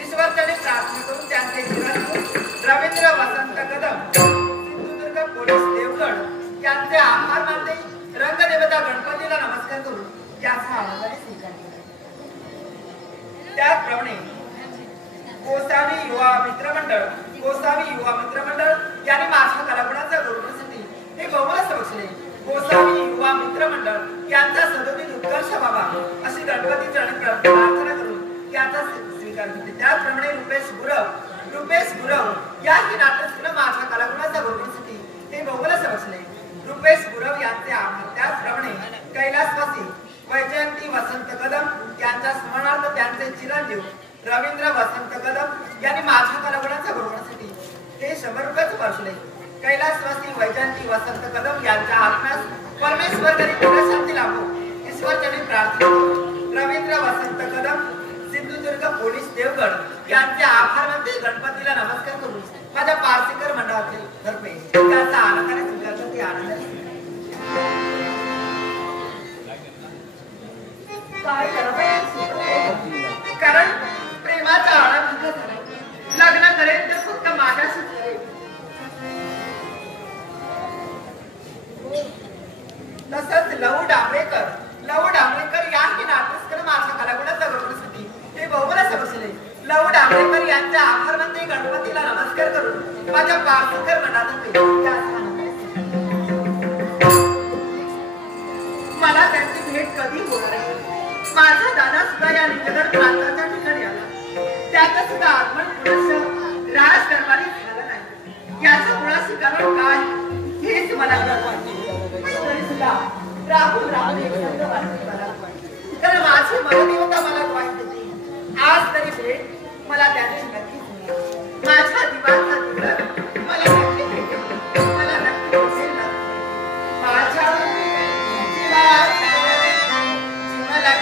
ईश्वरच्याने प्रार्थना करून त्यांचे चिरंजीव रवींद्र वसंत कदम सिंधुदुर्ग पोलीस देवगड यांचे आभार मानते रंगदेवता गणपतीला नमस्कार करून याचा आनंदाने स्वीकार केला. त्याचप्रमाणे गोसावी युवा मित्रमंडळ यांनी माझ्या कलागुणाचा गौरवासाठी हे बहुमूल्य बक्षीस गोसावी युवा मित्रमंडळ यांचा सदोदित उत्कर्ष व्हावा अशी गणपती चरणी प्रार्थना करून याचा स्वीकार करते. त्याचप्रमाणे रुपेश गुरव याही नाटकसिकाने माझ्या कलागुणाचा गौरवासाठी हे बहुमूल्य बक्षीस रुपेश गुरव यांचे आभार. त्याचप्रमाणे कैलासवासी वैजयंती वसंत कदम यांच्या स्मरणार्थ त्यांचे चिरंजीव रवींद्र वसंत कदम यांनी माझ्या कलागुणाचा गौरवासाठी हे 100 रुपयाचं पार्सल आहे. कैलासवासी वैजयंती वसंत कदम यांच्या आत्म्यास परमेश्वर गरीब चिरशांती लाभो ईश्वरचरणी प्रार्थना रवींद्र वसंत कदम सिंधुदुर्ग पोलीस देवगड यांचे आभार मानते गणपतीला नमस्कार करून माझ्या पारसेकर मंडळातील तर्फे त्याचा आनंदाने स्वीकार करते. आनंदाने काय करावं कारण प्रेमाचा आळा झाला. लग्न करेल तर फक्त माझ्याशी तसंच लहू डांबरेकर याही नाटकसिकाने माझ्या कलागुणाचा गौरवासाठी हे बहुमूल्य बक्षीस लहू डांबरेकर यांच्या आभार मानते गणपतीला नमस्कार करून माझ्या पारसेकर मंडळातर्फे मला त्यांची भेट कधी होणार आहे. माझा दादा सुद्धा या निजगड प्रांताच्या ठिकाणी आला. त्याचं सुद्धा आगमन पुढचं राज दरबारी झालं नाही. याचं मुळाशी कारण काय हेच मला तरी सुद्धा राहुल एक संत वाटते मला. तर माझी मनदेवता मला ग्वाही देते. आज तरी भेट मला त्याची नक्की होईल. माझ्या दिवाचा दिवस मला नक्की भेटेल. मला नक्की भेटेल ना माझ्या जीवाचा मला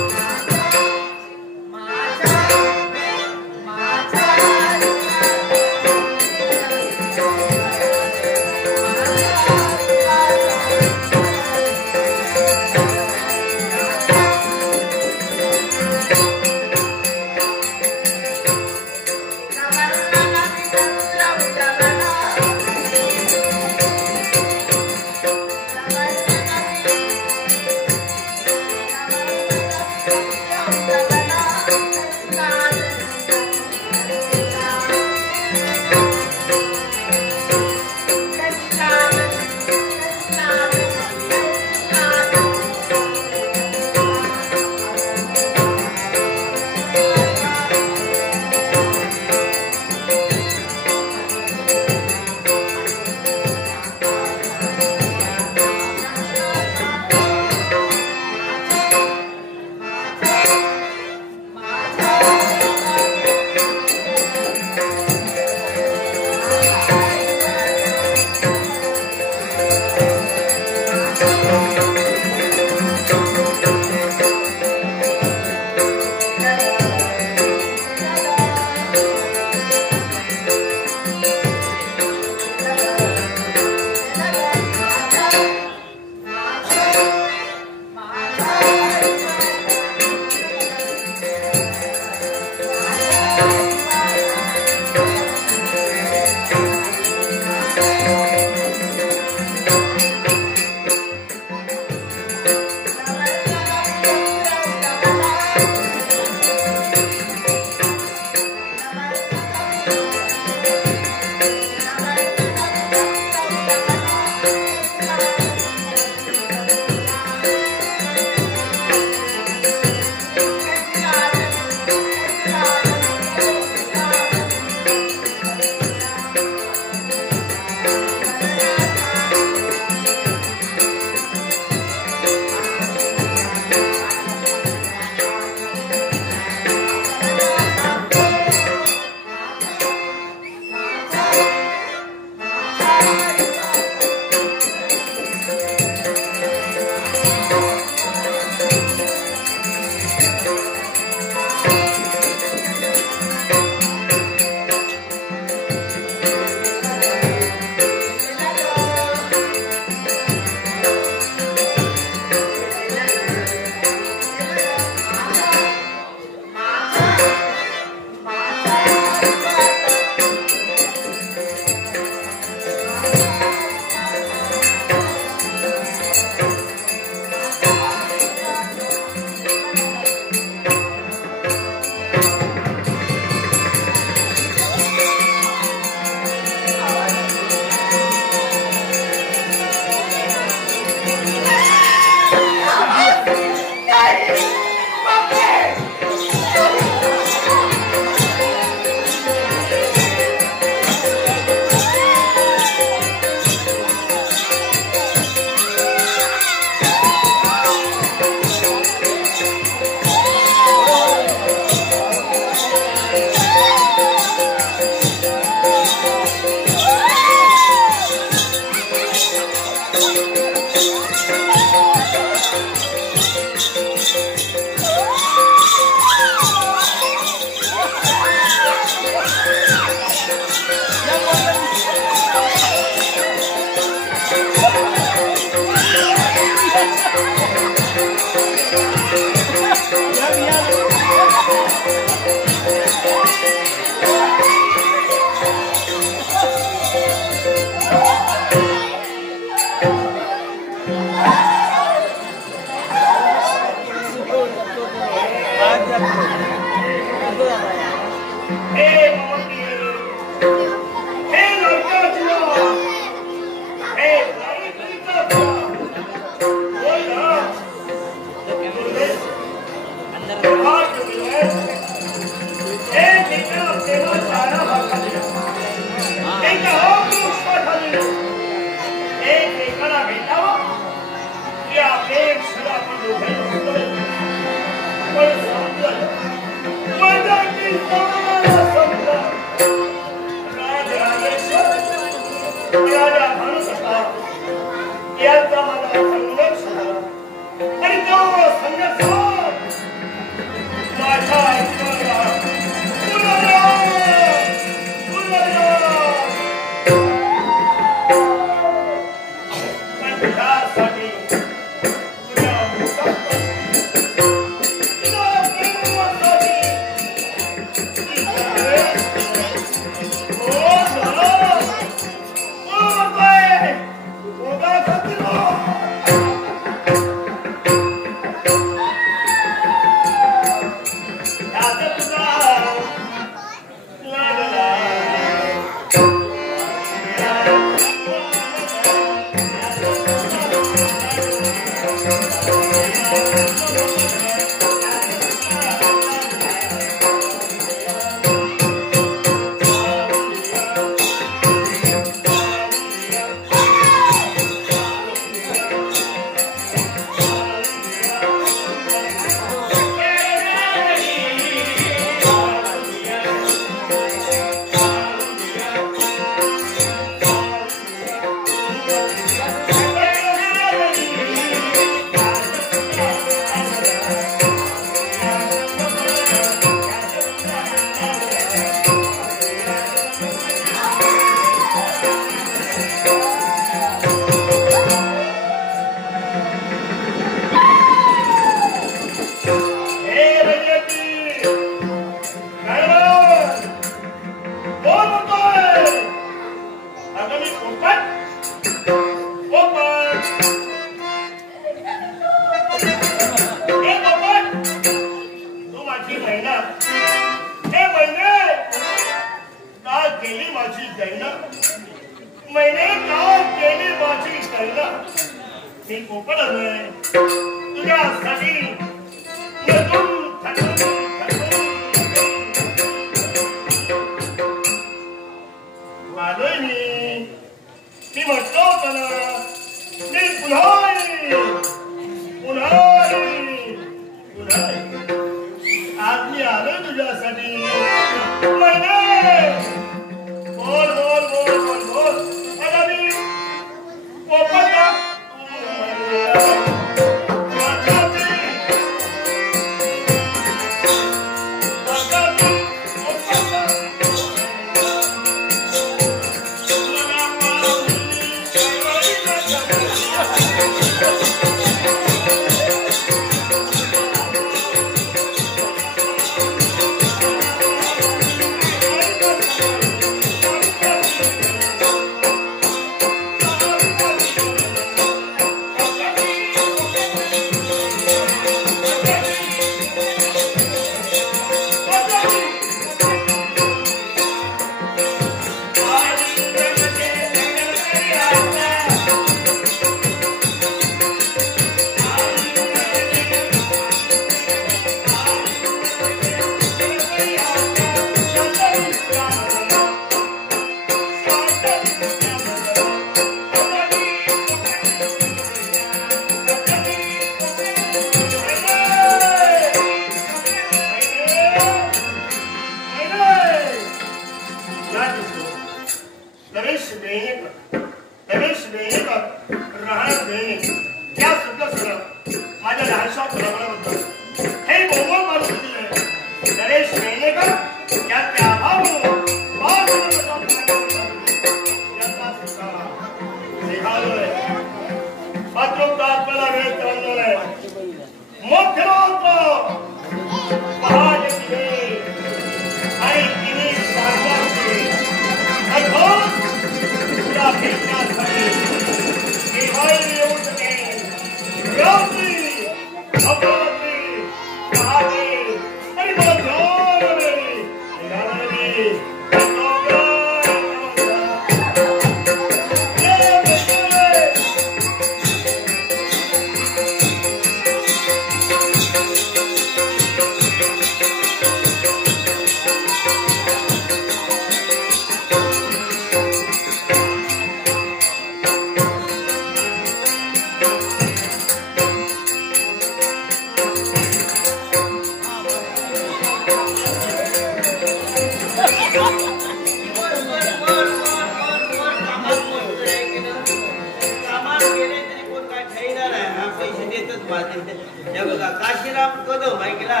हे बघा काशीराम कदम ऐकला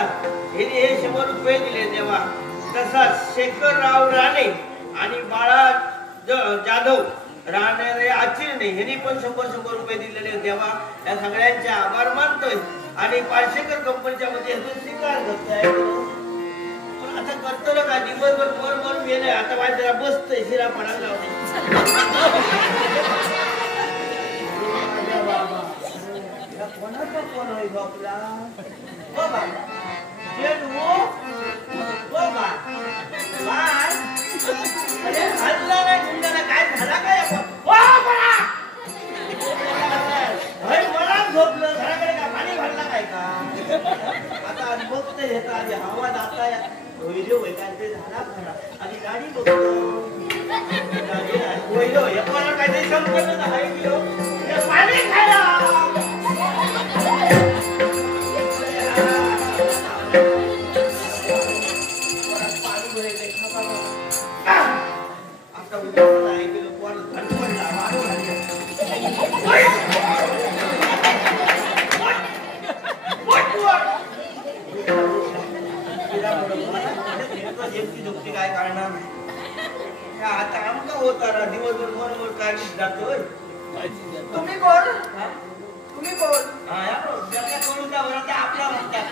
हिने हे 100 रुपये दिले तेव्हा तसाच शेखरराव राणे आणि बाळा जाधव राहणारे आचिरणे यांनी पण 100 रुपये दिलेले तेव्हा या सगळ्यांचे आभार मानतोय आणि पारशेकर कंपनीच्या मध्ये अजून स्वीकार करतोय पण आता करतो ना का दिवसभर मोर गेले आता माझ्या बसतोय शिरा पडायला कोणाचा फोन होईल बापला बाबा अरे हल्ला नाही तुमच्याला काय झाला काय मला झोपलं घराकडे का पाणी भरला काय का आता बघत येत आधी हवा जाता काय झाला खरा आधी गाडी बघतो काहीतरी संपलं आहे पाणी खायला काय करणार आता आमका होता ना दिवसभर मनोर काढीत जातोय तुम्ही कोण तुम्ही कोण करून का बरं आपला म्हणतात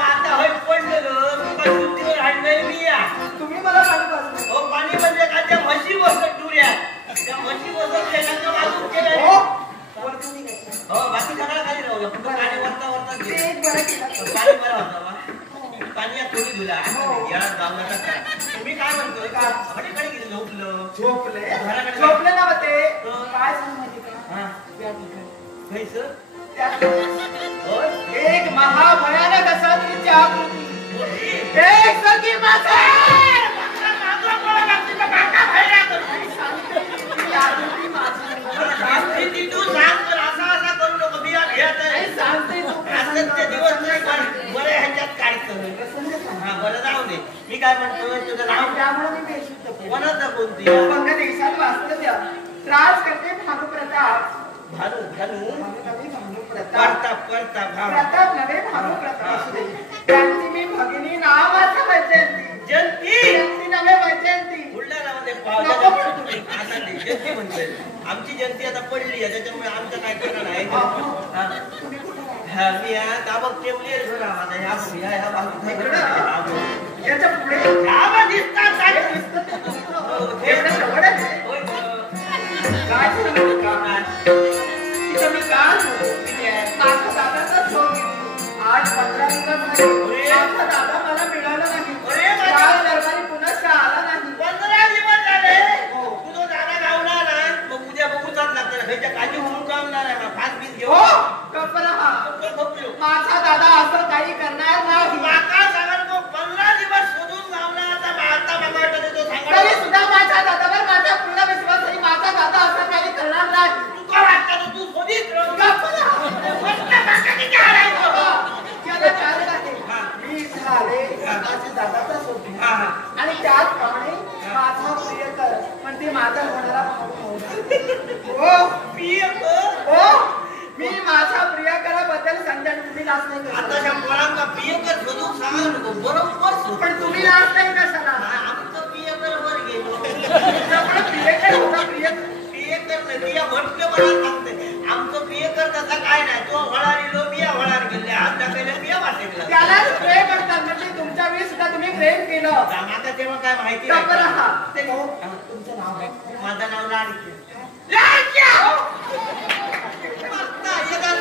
आता होय पडलेलं आणलंय मी या तुम्ही मला पाणी पाजलं हो पाणी म्हणजे का त्या म्हशी बसत टुऱ्या त्या म्हशी बसत त्याच्या बाजून केलं हो बाकी सगळं खाली राहू फक्त पाणी वरता पाणी बरं होता पाणी थोडी धुला या गावाला तुम्ही काय म्हणतोय का घराकडे गेले झोपले ना ते काय सांग माहिती का एक महाभयानक असा तिची आकृती एक सखी तू सांग तर असा करू नको मी दिवस बरे ह्याच्यात काढतो हा बरं जाऊ दे मी काय म्हणतोय तुझं नाव त्यामुळे मी बेशुद्ध कोणाचं कोणती बंग देशात वास्तव्य त्रास करते भानुप्रताप प्रताप नव्हे भानुप्रताप त्यांची मी भगिनी नावाचं जयंती नव्हे वैजयंती बुलढाणामध्ये जयंती म्हणतोय आमची जयंती आता पडली आहे त्याच्यामुळे आमचं काय करणार आहे मी दाबक टेबली याच्या पुढे आज 15 दिवस दादा मला मिळाला नाही दरबारी पुन्हा आला नाही 15 दिवस झाले तुझा दादा गावला नाही मग उद्या बघूच लागतं त्याच्या काळजी म्हणून कामणार आहे फास बीस घेऊ माझा दादा असं काही करणार नाही माका सांगाल तो 15 दिवस शोधून गावला आता मला वाटत तो सांगा तरी सुद्धा माझ्या दादावर माझा पूर्ण विश्वास आहे माझा दादा असं काही करणार नाही तू का वाटतं तू शोधित मी झाले माझ्या दादाचा शोध आणि त्याचप्रमाणे माझा प्रियकर म्हणजे माझा होणारा मी माझ्या प्रियकराबद्दल संजय तुम्ही नाच नाही आता पोरांना प्रियकर शोधून सांगा नको बरोबर पण तुम्ही नाच नाही कशाला आमचं प्रियकर वर गेलो प्रियकर होता प्रियकर नदिया म्हटलं मला सांगते आमचं प्रियकर तसा काय नाही तो वळारीलो बिया वळार गेले हात टाकायला बिया वाटेल त्याला प्रेम करतात म्हणजे तुमच्या वेळी सुद्धा तुम्ही प्रेम केलं आता तेव्हा काय माहिती तुमचं नाव माझं नाव लाडकी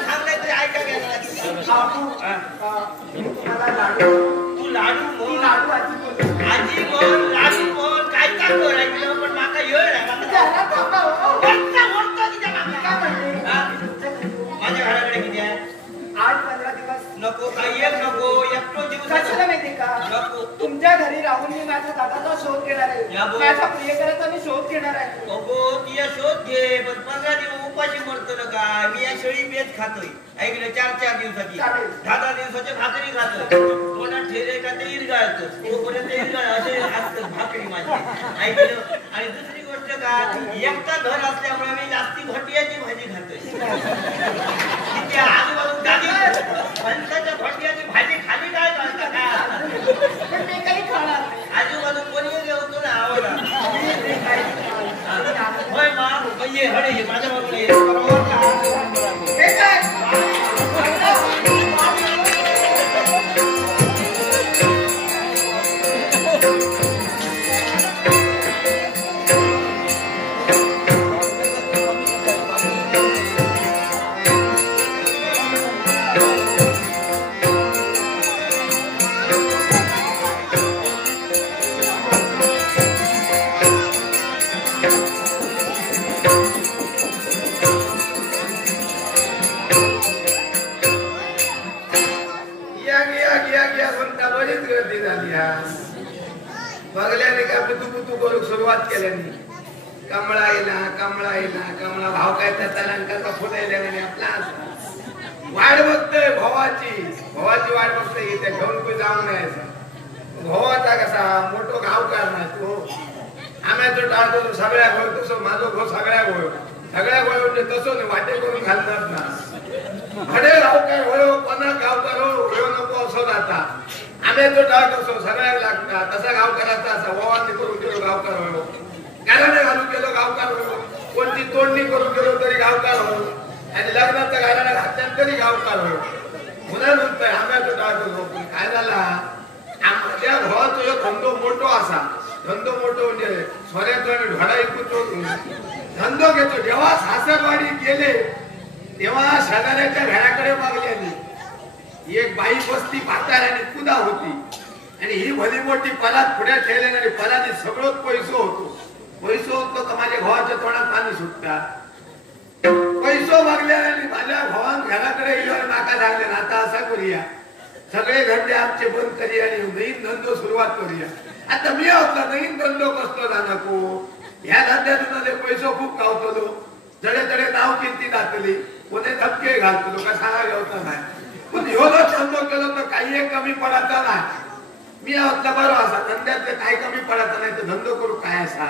सांगायचं ऐका गेला तू लाडू लाडू आजी बोल लाडू बोल काय काय बोलायचं पण माका येळ आहे माझ्या घराकडे किती आहे 8-15 दिवस नको काही एक नको एकटो जीव कशाला माहिती का नको तुमच्या घरी राहून मी माझ्या दादाचा शोध घेणार आहे माझ्या प्रियकराचा मी शोध घेणार आहे अगो तिया शोध घे पण 15 दिवस उपाशी मरतो ना का मी या शेळी पेच खातोय ऐकलं 4-4 दिवसाची 10-10 दिवसाची भाकरी खातोय तोंडात ठेले का ते इरगाळतो तोपर्यंत इरगाळ असे असतं भाकरी माझी ऐकलं आणि दुसरी गोष्ट का एकटा घर असल्यामुळे मी जास्ती घटियाची भाजी खातोय आजूबाजू फणसाच्या फंड्याची भाजी खाली काय करता का? पण मी काही खाणार नाही. आजूबाजू कोणी जेवतो ना आवडा. मी काही खाणार नाही. होय मा ये हडे माझ्या बाजूला ये. बरोबर का? हे काय? बघल्याने का पुतू करू सुरुवात केल्याने कमळा येईना कमळा भाव काय त्याचा लंकाचा फुटायला नाही आपला वाट बघतोय भावाची वाट बघतोय त्या घेऊन तू जाऊन यायचा भावाचा कसा मोठो गावकार नाही तो आम्ही तो टाळतो सगळ्या गोळ तसं माझो घो सगळ्या गोळ म्हणजे तसं नाही वाटे करून घालतात ना भडे गावकार होयो कोणा गावकार हो नको असो जाता आम्ही तो टाळतो सगळ्याला लागता तसा गावकाराचा असा वावांनी करून गेलो गावकार होयो गालाने घालून गेलो गावकार होयो कोणती तोडणी करून गेलो तरी गावकार होयो आणि लग्नाचा गालाने घातल्यान तरी गावकार होयो म्हणून म्हणतोय आम्ही तो टाळतो काय झाला त्या भावाचा जो धंदो मोठो असा धंदो मोठो म्हणजे सोन्याचा आणि ढोळा ऐकून धंदो घेतो जेव्हा सासरवाडी गेले तेव्हा शेजाऱ्याच्या घराकडे मागल्याने एक बाई बसती म्हाताऱ्याने कुदा होती आणि ही भली मोठी पलात पुढे ठेवले आणि पलाने सगळं पैसो होतो तर माझ्या भावाच्या तोंडात पाणी सुटतात पैसो मागल्याने माझ्या भावान घराकडे येऊन नाका लागले आता असा करूया सगळे धंदे आमचे बंद करूया आणि नवीन धंदो सुरुवात करूया आता मी होता नवीन धंदो कसतो नको ह्या धंद्यातून पैसो खूप गावतो जडे नाव किती जातली कोणी धपके घालतो का सांगा घेवता नाही पण एवढं धंदो केलो तर काही एक कमी पडायचा नाही मी होता बरो असा धंद्यातले काही कमी पडायचा नाही तर धंदो करू काय असा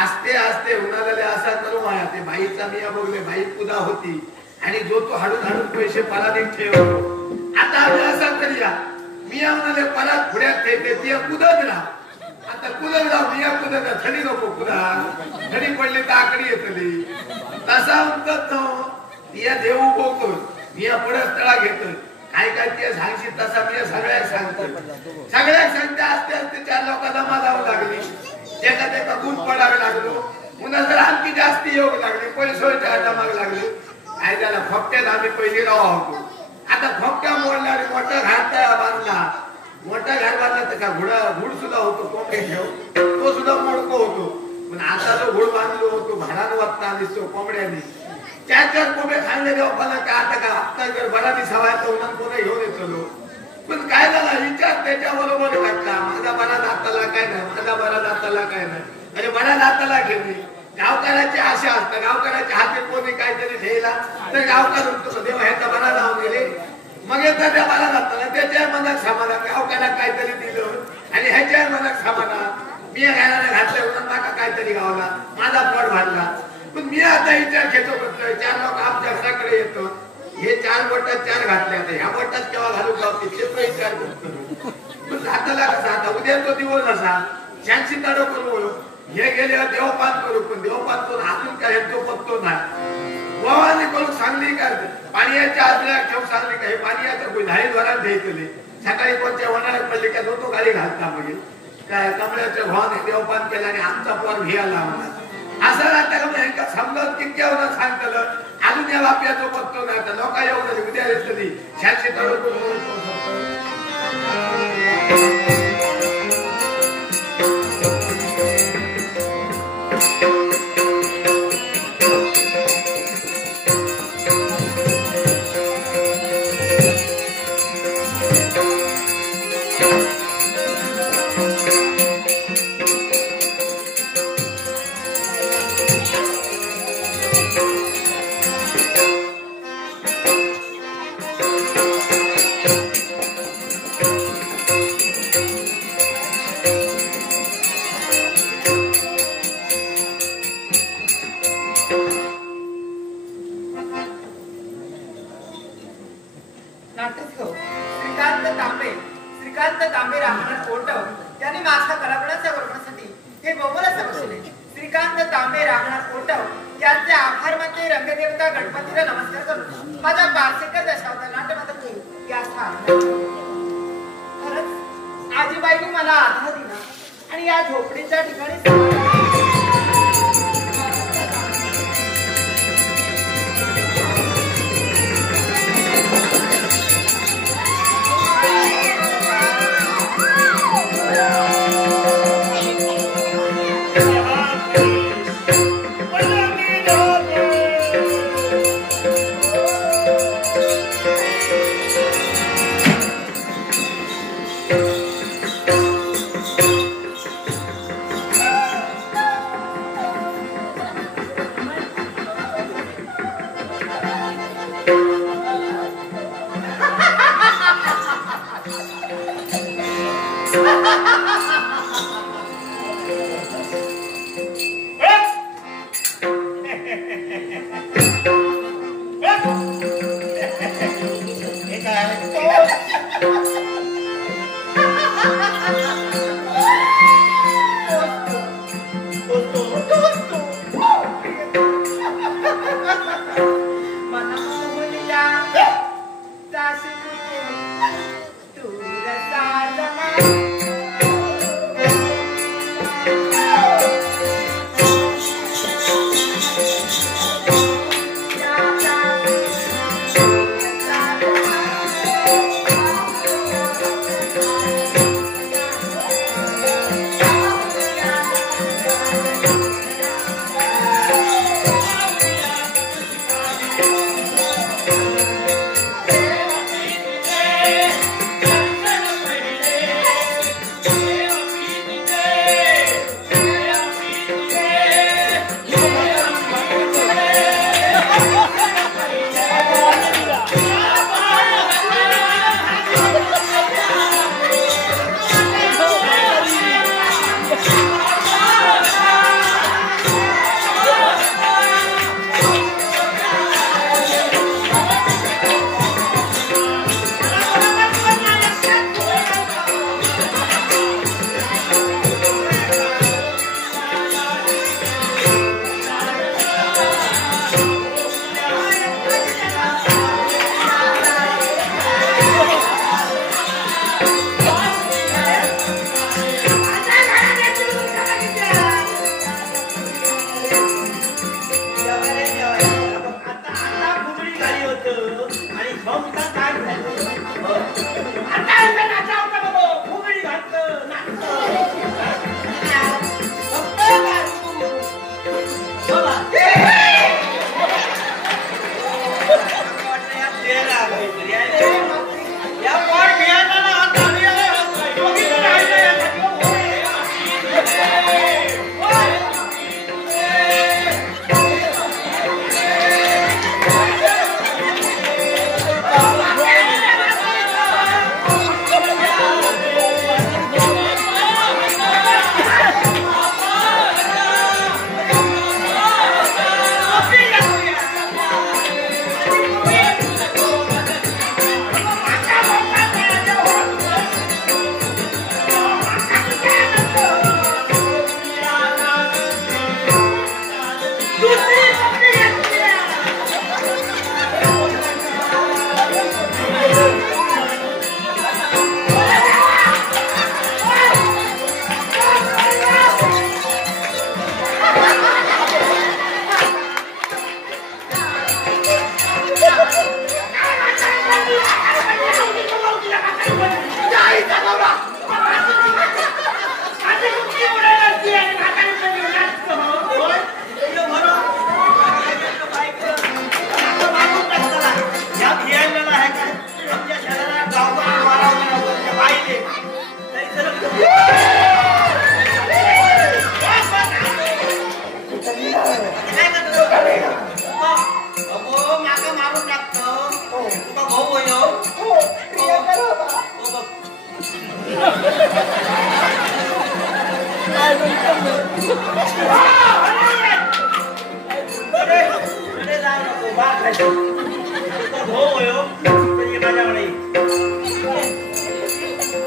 आस्ते उन्हाळ्याला असा करू माया ते बाईचा मी बघले बाई पुदा होती आणि जो तो हाडून पैसे पलादीत ठेव आता आम्ही असा करूया मी म्हणाले पलाद पुढ्यात ठेवते ती कुदत राह आता कुदत राह मी कुदत थंडी नको कुदा थंडी पडली तर आकडी येतली तसा म्हणतात ना देव उभवतो मी पुढे तळा घेतोय काय ते सांगशी तसा मी सगळ्याक सांगते असते चार लोक जमा जाऊ लागली एका गुण पडावे लागलो पुन्हा जर आणखी जास्ती योग लागले पैसे जमाग लागले काय त्याला फक्त्यात आम्ही पहिली राव होतो आता फक्त्या मोडला आणि मोठा घाट बांधला तर का घुड सुद्धा होतो कोंबडी ठेव तो सुद्धा मोडको होतो पण आता जो घुड बांधलो होतो भाडानं वागता दिसतो कोंबड्याने चार कोंबडे खाल्ले देवाला का आता का हप्ता जर बरादी सवाय तर उन्हा कोणा घेऊन येतो पण काय झाला विचार त्याच्या बरोबर वाटला माझा बरा दाताला काय नाही अरे बरा दाताला घेणे गावकाराची आशा असतात गावकाराच्या हाती कोणी काहीतरी ठेवला तर गावकार म्हणतो देव ह्याचा बरा जाऊन गेले मग येतात त्या बरा दाताला त्याच्या मनात समाधान गावकाला काहीतरी दिलं आणि ह्याच्या मनात समाधान मी घालायला घातलं म्हणून माका काहीतरी गावला माझा पोट भरला पण मी आता विचार घेतो करतोय चार लोक आमच्या घराकडे येतो हे 4 बोटात 4 घातले आता ह्या बोटात केव्हा घालू गावते विचार करतो पण हाताला कसा आता उद्या तो दिवस असा शांती ताडो करू हे गेले देवपान करू पण देवपान करून हातून काय तो पत्तो नाही वावाने करून सांगली का पाण्याच्या आजल्या ठेव सांगली का हे पाण्याचं धाडी द्वारा द्यायचं सकाळी कोणत्या वनाला पडले का तो गाडी घालता म्हणजे काय कमळ्याच्या भावाने देवपान केलं आणि आमचा पोर घे आला म्हणा असं राहता समजत किती सांगतलं अजून या बाप्याचं पत्तो नाही तर लोक येऊन उद्या येतली शांती ताडो श्रीकांत तांबे राहणार कोटव यांनी माझ्या कलागुणाच्या वर्णनासाठी हे बोमला समजले. श्रीकांत तांबे राहणार कोटव यांचे आभार मानते रंगदेवता गणपतीला नमस्कार करून माझ्या बारसेकर दशावतार नाट्यमात्र या खरंच आजीबाईंनी मला आधार दिला आणि या झोपडीच्या ठिकाणी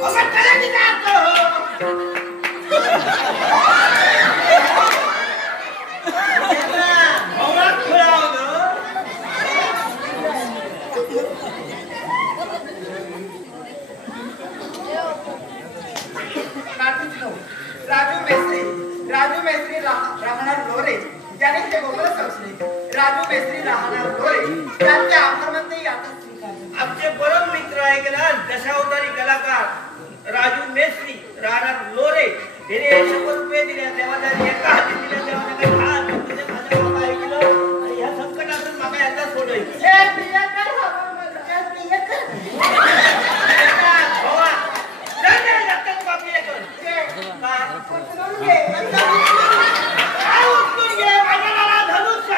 हो राजू मेस्त्री राहणार लोरे ज्याने ते बोलत असले राजू मेस्त्री राहणार लोरे त्यांचे आक्रमणही आता स्वीकारले. आमचे परम मित्र आहे की ना दशावतारी कलाकार राजू मेस्त्री राहणार लोरे याने 100 रुपये दिले देवाला एका हाती दिले देवाला काही हात तुझे माझ्या बाबा ऐकलं आणि ह्या संकटातून मागा यांना सोडायचं. हे प्रियकर हवं मला प्रियकर भावा नाही नाही लागतात बापी लेकर काय उचलून घे उचलून घे माझ्या नाला धनुष्य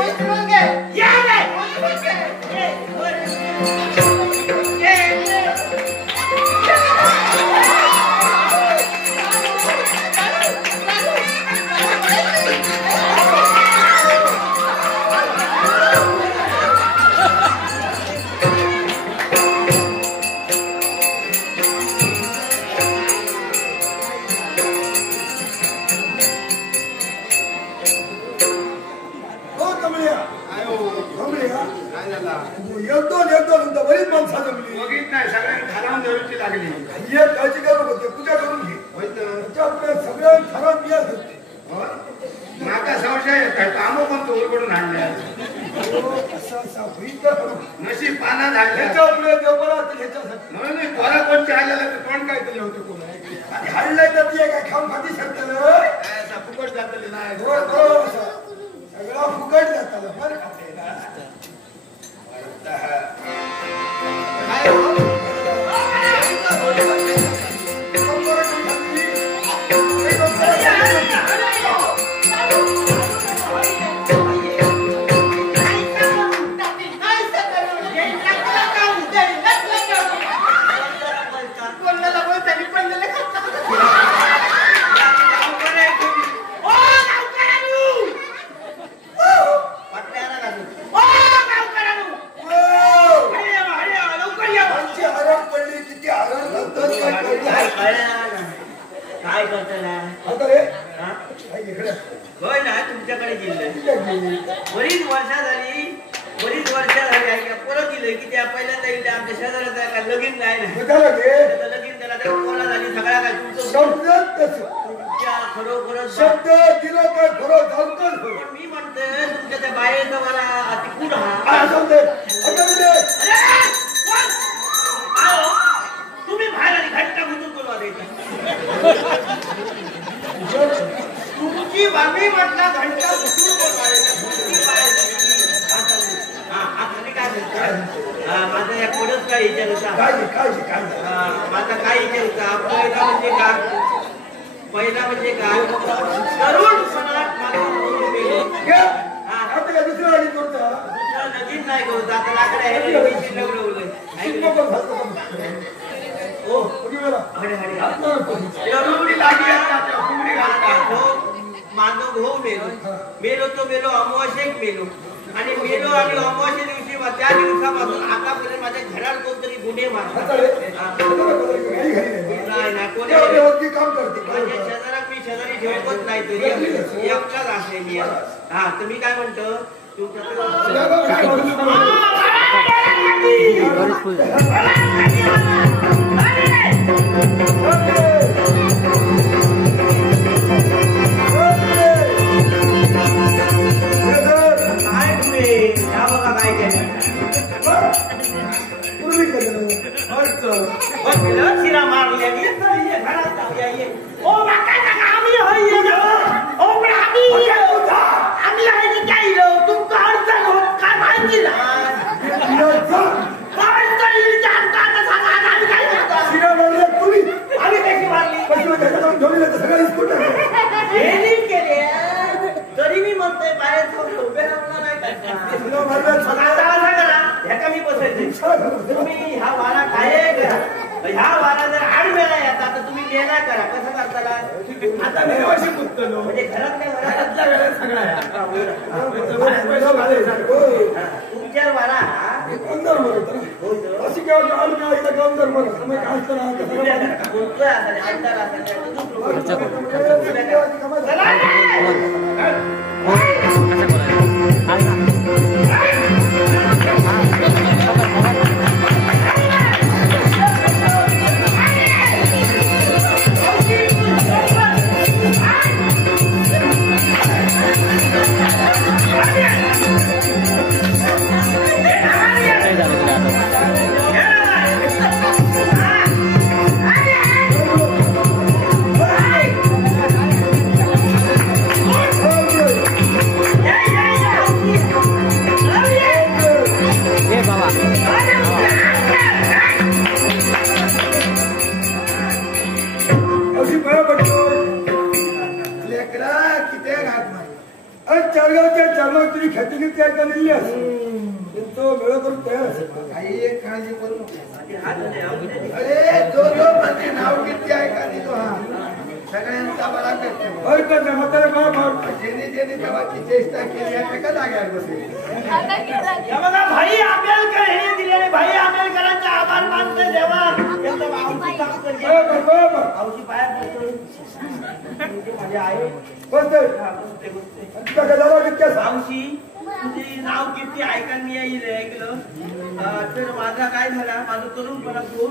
उचलून घे या रे उचलून घे बरीच माणसं जमली बघित नाही सगळ्यांनी ठरावून द्यायची लागली. एक काळजी करू होते पूजा करून घे त्याच्यापुढे सगळ्या ठराव बिया होते माका संशय काय काम पण तो उलगडून आणल्या असा होईल तर नशीब पाना झाल्या ह्याच्यापुढे देवबरा ह्याच्यासाठी म्हणून पोरा कोण चाललेला तर कोण काय तरी होतं कोण आणि हल्लाय तर ती काय खाऊन खाती शकतं असा फुकट जातले नाही सगळा फुकट जाताला बरं खाते ना काय करताना होय ना तुमच्याकडे जिल्हे बरीच वर्ष झाली आहे परत दिलं की त्या पहिल्यांदा येईल आमच्या शेजाऱ्याचा काय लगीन नाही ना लगीन त्याला कोणा झाली सगळ्या काय तुमच्या खरोखर शब्द दिलं काय खरं जाऊन मी म्हणते तुमच्या त्या बाहेरचा मला अति कुड तुम्ही बाहेर आणि घंटा घुसून बोलवा द्यायचा तुमची बाबी म्हटला घंटा घुसून बोलवा माझा या कोणच काय विचार होता माझा काय विचार होता पहिला म्हणजे काय तरुण सणात नजीक नाही करू आता लाकडे माझं भाऊ मेलो तो मेलो अमावस्येक मेलो आणि मेलो आणि अमावस्ये दिवशी त्या दिवसापासून आतापर्यंत माझ्या घरात कोणतरी गुन्हे मारतात नाही कोणी माझ्या शेजारात मी शेजारी ठेवत नाही तरी एकटाच असलेली हा तुम्ही काय म्हणतो तू शिरा मारल्या तरी मी म्हणतोय बाहेर उभे राहणार ह्याका मी बसायचे तुम्ही हा वारा काय ह्या वारा जर आड वेळा येतात तर तुम्ही वेगळा करा कसं करताना आता म्हणजे घरातल्या तुमच्या वारा केव्हा काल मी आईला काम कर बरं समय काय असतं बोलतोय आता अंतर तुम्ही ख्याती घेतली आहे का दिली तो वेळ करून तयार असेल काही एक काळजी करू नको अरे जो म्हणजे नाव किती आहे का तो हा सगळ्यांचा बरा करतो म्हातारे बाबा जेणे जेणे तेव्हाची चेष्टा केली आहे का जाग्यावर बसेल बघा भाई आंबेडकर हे दिलेले भाई आंबेडकरांचा आभार मानतोय देवा औषधी पाया माझे आहे मावशी तुझे नाव किती ऐकायला येईल ऐकलं तर माझा काय झाला माझं तरुणपणा खूप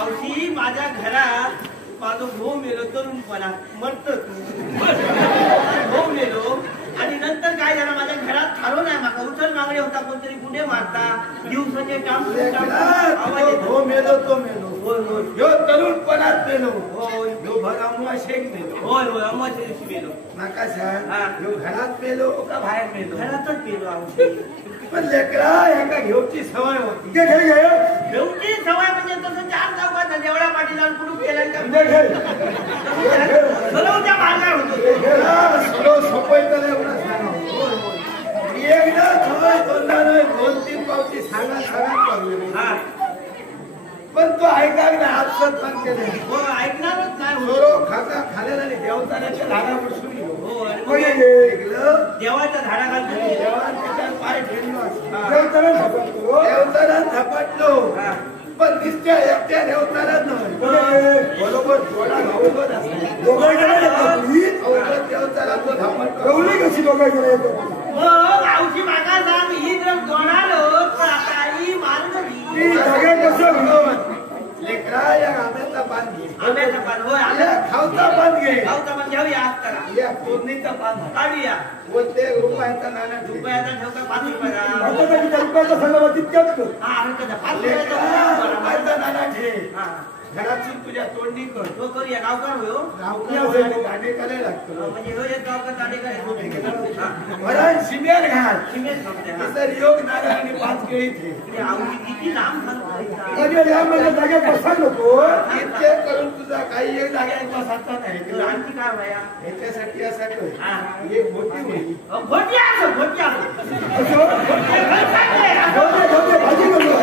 औषधी माझ्या घरात माझं भाऊ मेलो तरुणपणा मरत भाऊ मेलो आणि नंतर काय झालं माझ्या घरात थारो नाही माका उचल मागणी होता कोणतरी गुन्हे मारता दिवसाचे काम हो मेलो तो मेलो होय होय ह्यो तरुणपणात मेलो होय ह्यो भरामुळा शेक मेलो होय होय अम्माच्या दिवशी मेलो नका सांग ह्यो घरात मेलो का बाहेर मेलो घरातच मेलो आमची पण लेकरा एका घेऊची सवय होती घेऊची सवय म्हणजे तसं चार चौकात देवळा पाटीला कुठून केलं का त्या मार्गावर होतो सोपय तर एवढं सांगा एकदा सवय दोनदा नाही 2-3 पावती सांगा सांगा पण तो ऐका ना आपसत पण केले हो ऐकणारच नाही सोरो खाता खाल्याला आणि देवतानाच्या झाडावर सुरू हो देवाच्या झाडाखाली देवाच्या पाय ठेवलो देवताना झपाटलो पण दिसत्या एकट्या देवताना नाही बरोबर थोडा भाऊगत देवताला तो झपाट कशी दोघांकडे मग औषधी मागा सांग ही जर दोणालो पण आता आई मारली लेकरा या आंब्याचा पान घे आंब्याचा पान होय खावचा पान घे खावचा पान घेऊया आज करा या फोडणीचा पान काढूया बोलते रुपयाचा नाना रुपयाचा ठेवता 5 रुपयाचा रुपयाचा सांगा तितक्याच हा हरकत 5 रुपयाचा नाना ठे घरातून तुझ्या तोंडी कर तो करूया गावकार होयो गावकार दाणे करायला लागतो म्हणजे हो एक गावकार दाणे करायला भरण सिमेंट घाल सिमेंट घालते सर योग नारळ आणि 5 केळी थे औषधी किती लांब झालं अरे या मला जागा बसा नको इतके करून तुझा काही एक जागा बसायचा नाही आणखी काय व्हाया याच्यासाठी असा कर एक मोठी होईल घोटी असं घोटी असं भाजी करूया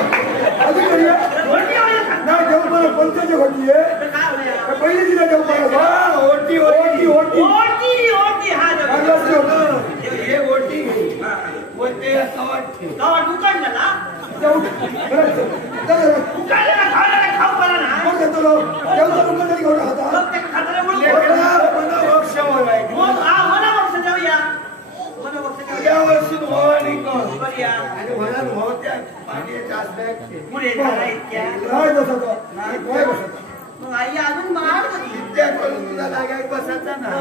भाजी करूया घोटी होईल नाही देऊ मला पंचाची घोटी आहे काय होया पहिली दिला देऊ मला ओटी ओटी ओटी ओटी हा हे ओटी बोलते सवाट गावात उकडलं ना उकडलं खावलं खाऊ पडा ना मग देतो देवचा तुमचा तरी घेऊन हाता मग ते खाताना मुळे मनोभक्ष होय मला बघ जाऊया मला बघ या वर्षी भवानी कर बघूया आणि म्हणून होत्या पाण्याच्या आसपास पुढे झाला इतक्या नाही बसतो नाही बसतो मग आई अजून मार इतक्या करून तुझा लागाय बसायचा ना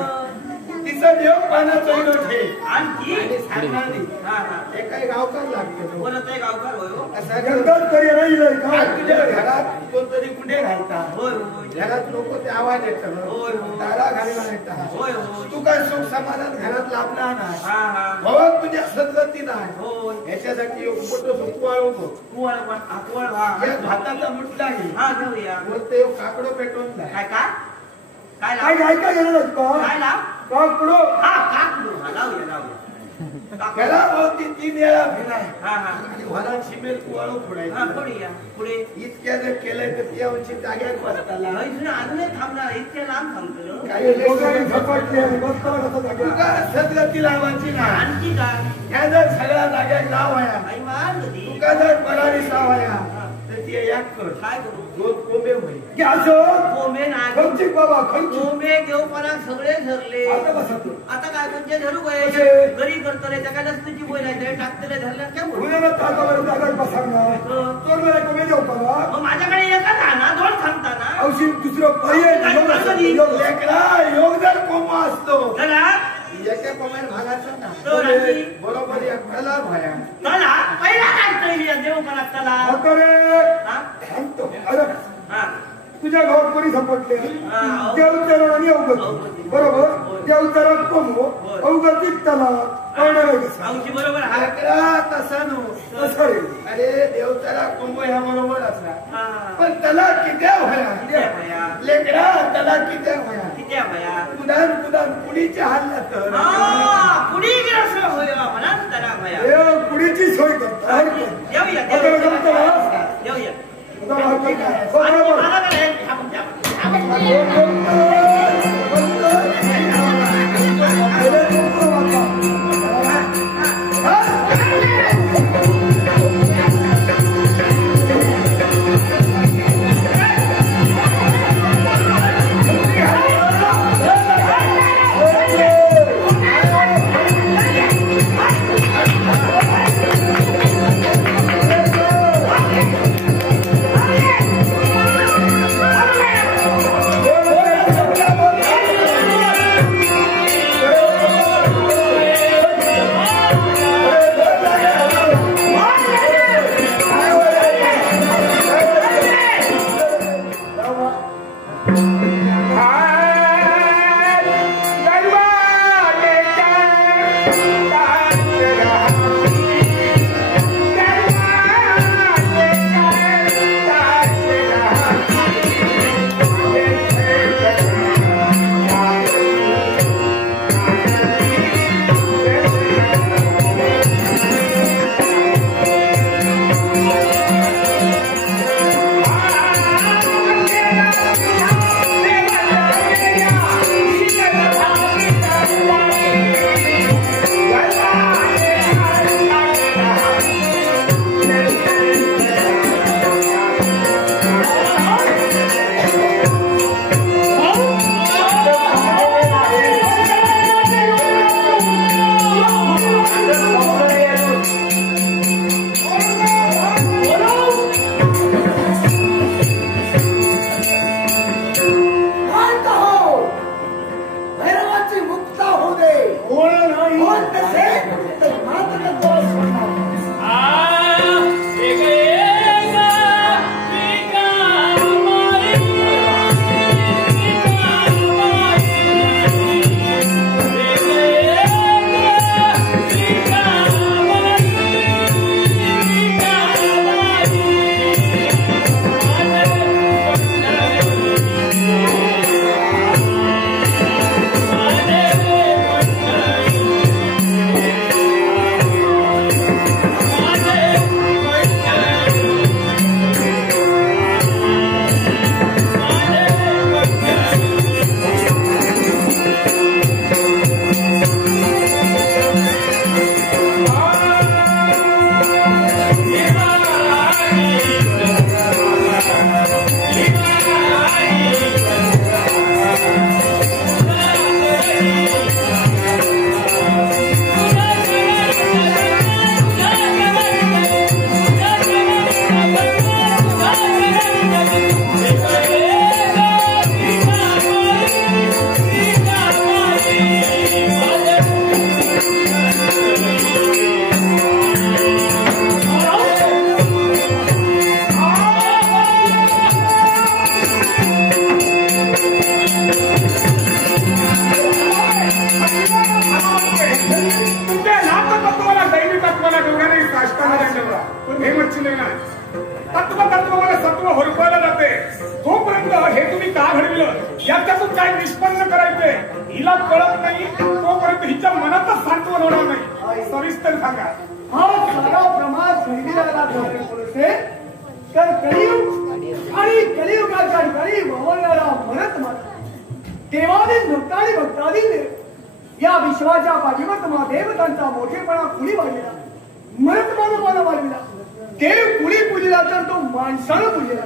तिचं देव पाण्याचं इडो ठे आणखी आणि सांगणारी हा हा हे काही गावकार लागतो बोलत आहे गावकार होय हो असं जंगलात तरी नाही का तुझ्या घरात कोणतरी कुठे घालतात होय होय घरात लोक ते आवाज येतात होय, होय. दारा घालून येतात होय होय तू काय सुख समाधान घरात लाभला नाही हा हा भवन तुझ्या सद्गती नाही होय याच्यासाठी एक मोठं सुकवाळ होतो कुवळ कुवळ हा या भाताचा मुठला घे हा घेऊया बोलते काकडो पेटवून जाय काय काय काय काय लाव काय काय गेलं का काय लाव का पुढं हा काकडू हा लावूया लावूया त्याला होती 3 वेळा फिराय हा हा आणि वरा चिमेल कुवाळू हा फोडायची पुढे या पुढे इतक्याने केलंय तर त्या उंची जाग्यात बसताला अजूनही थांबणार इतक्या लांब थांबतो काही दोघांनी झपाटली आणि बसताना कसं जागा. तुका सदगती लावायची ना आणखी काय ह्या जर सगळ्या जाग्यात लाव आहे आई मार नदी तुका जर परारी सावाया तर ती एक कर काय करू 2 कोंबे होईल की असं कोंबे नाही खंची बाबा खंची कोंबे घेऊपणाक सगळे धरले आता बसा तू आता काय म्हणजे धरू कसे? घरी करतले त्या काय नसण्याची बोलायचं टाकतले धरल्या काय बोल गुन्ह्याला ताकावर जागाच बसणार चोरला कमी जाऊ का मग माझ्याकडे एकच आहे ना 2 थांबताना औषध दुसरं पाहिजे लेकरा योग जर कोंबा असतो चला एका कोंबेर भागाचा ना तर आणखी बरोबर एकट्याला भाया चला पहिला काय तरी देवपणात चला म्हातारे हा सांगतो अरे हा तुझ्या गावात कोणी सापडले हा. देवचरण आणि अवगती अवगती. बरोबर देवचरण कोंबो होय. अवगतीत त्याला कळणार कसं आमची बरोबर आहे लेकरा तसा नो कसं रे अरे देवताला कोंब ह्या बरोबर असला हा. पण त्याला किती किती व्हाया भया लेकरा त्याला किती व्हाया किती भया कुदान कुणीच्या हल्ला तर कुणी गिरस होय म्हणा त्याला भया देव पुढीची सोय करता येऊया आता जमतं ना? येऊया आता हरकत नाही. हो, आणि बरोबर. मला काय थांबून द्या. याच्यातून काय निष्पन्न करायचंय हिला कळत नाही तोपर्यंत हिच्या मनातच सांत्वन होणार नाही. सविस्तर सांगा. हा सारा प्रमाद घडविण्याला कारण कोण असेल तर कलियुग आणि कलियुगाच्या ठिकाणी वावरणारा मरत माता देवादी भक्तानी भक्तादी या विश्वाच्या पाठीवर महादेवतांचा मोठेपणा कुणी वाढलेला मरत मानवाला वाढविला देव कुणी पूजला तर तो माणसानं पूजला.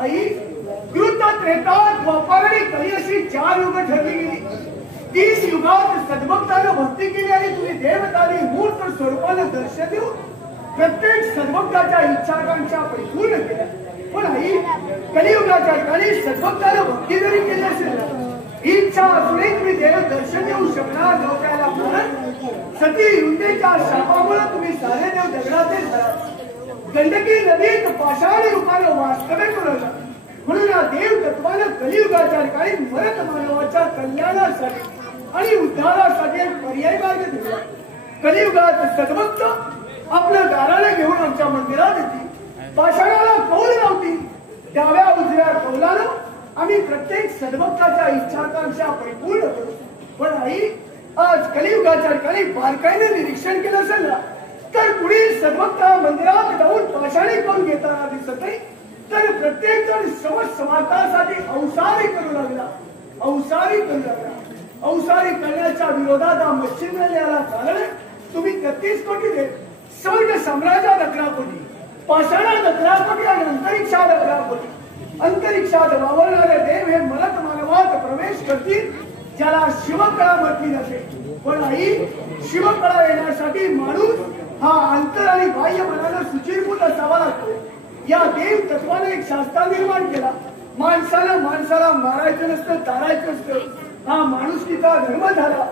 आई कृत त्रेता द्वापर आणि कली अशी 4 युग ठरली गेली. 30 युगात सद्भक्तानं भक्ती केली आणि तुम्ही देवताने मूर्त स्वरूपानं दर्शन देऊन प्रत्येक सद्भक्ताच्या इच्छाकांक्षा परिपूर्ण केल्या. पण आई कलियुगाच्या ठिकाणी सद्भक्तानं भक्ती जरी केली असेल इच्छा असूनही तुम्ही देव दर्शन देऊ शकणार नव्हत्याला कारण सती युंदेच्या शापामुळे तुम्ही सारे देव दगडाचे झाला. गंडकी नदीत पाषाण रूपानं वास्तव्य करून म्हणून या देव तत्वानं कलियुगाच्या ठिकाणी मरत मानवाच्या कल्याणासाठी आणि उद्धारासाठी एक पर्याय मार्ग दिला. कलियुगात सद्भक्त आपलं दाराला घेऊन आमच्या मंदिरात येतील. पाषाणाला कौल लावतील. डाव्या उजव्या कौलानं आम्ही प्रत्येक सद्भक्ताच्या इच्छाकांक्षा परिपूर्ण करू. पण आई आज कलियुगाच्या ठिकाणी बारकाईने निरीक्षण केलं असेल ना तर कुणी सद्भक्ता मंदिरात जाऊन पाषाणी करून घेताना दिसत नाही तर प्रत्येक जण समाजासाठी अवसारी करू लागला. अवसारी करण्याच्या विरोधात हा मच्छिंद्र याला कारण तुम्ही 33 कोटी दे स्वर्ग साम्राज्यात 11 कोटी पाषाणात 11 कोटी आणि अंतरिक्षात 11 कोटी. अंतरिक्षात वावरणारे देव हे मरत मानवात प्रवेश करतील ज्याला शिवकळा म्हटली जाते. पण आई शिवकळा येण्यासाठी माणूस हा अंतर आणि बाह्य मनाला सुचिरभूत असावा लागतो. या देव तत्वाने एक शास्त्र निर्माण केला. माणसाला मारायचं नसतं तारायचं नसतं. हा माणुसकीचा धर्म झाला.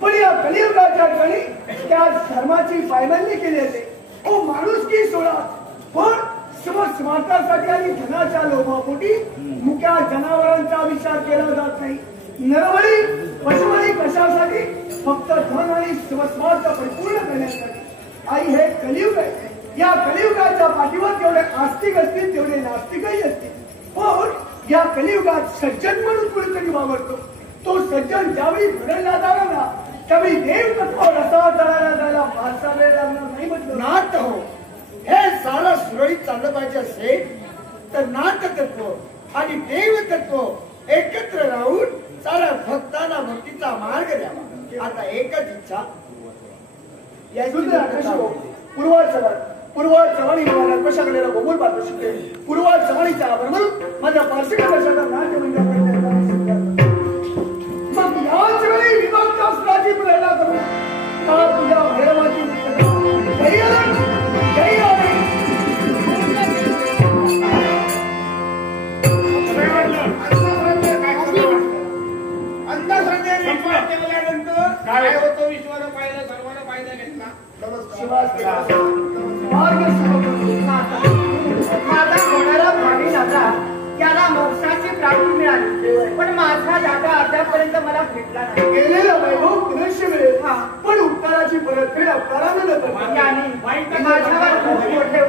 पण या कलियुगाच्या ठिकाणी त्या धर्माची पायमल्ली केली जाते. ओ माणुसकी सोडा पण स्वार्थासाठी आणि धनाच्या लोभापोटी मुक्या जनावरांचा विचार केला जात नाही. नरबळी पशुबळी कशासाठी फक्त धन आणि स्वस्वार्थ परिपूर्ण करण्यासाठी. आई हे कलियुग आहे. या कलियुगाच्या पाठीवर जेवढे आस्तिक असतील तेवढे नास्तिकही असतील. पण या कलियुगात सज्जन म्हणून कुणीतरी वावरतो. तो सज्जन ज्यावेळी घडला जाणार ना त्यावेळी देव तत्व रसावर तळाला जायला फारसा वेळ लागणार नाही म्हटलं. नाट हो हे सारं सुरळीत चाललं पाहिजे असेल तर नाट तत्व आणि देव तत्व एकत्र राहून साऱ्या भक्तांना भक्तीचा मार्ग द्यावा. आता एकच इच्छा पूर्वा चव्हाणी मला कशा कलेला गोमूल पात्र शिकते. पूर्वा चव्हाणीचा आभार म्हणून माझ्या पार्श्विक दर्शकात नाट्य मग याच वेळी विभक्त असल्याची प्रेरणा करू का तुझ्या भैरवाची काय होतो विश्वानं पाहिलं सर्वांना पाहिलं घेतला. माझा होणारा भावी दादा त्याला मोक्षाची प्राप्ती मिळाली पण माझा दादा अद्यापर्यंत मला भेटला नाही. गेलेला वैभव पुनश्य मिळेल पण उपकाराची परतफेड अपकारानं न करता माझ्यावर खूप मोठे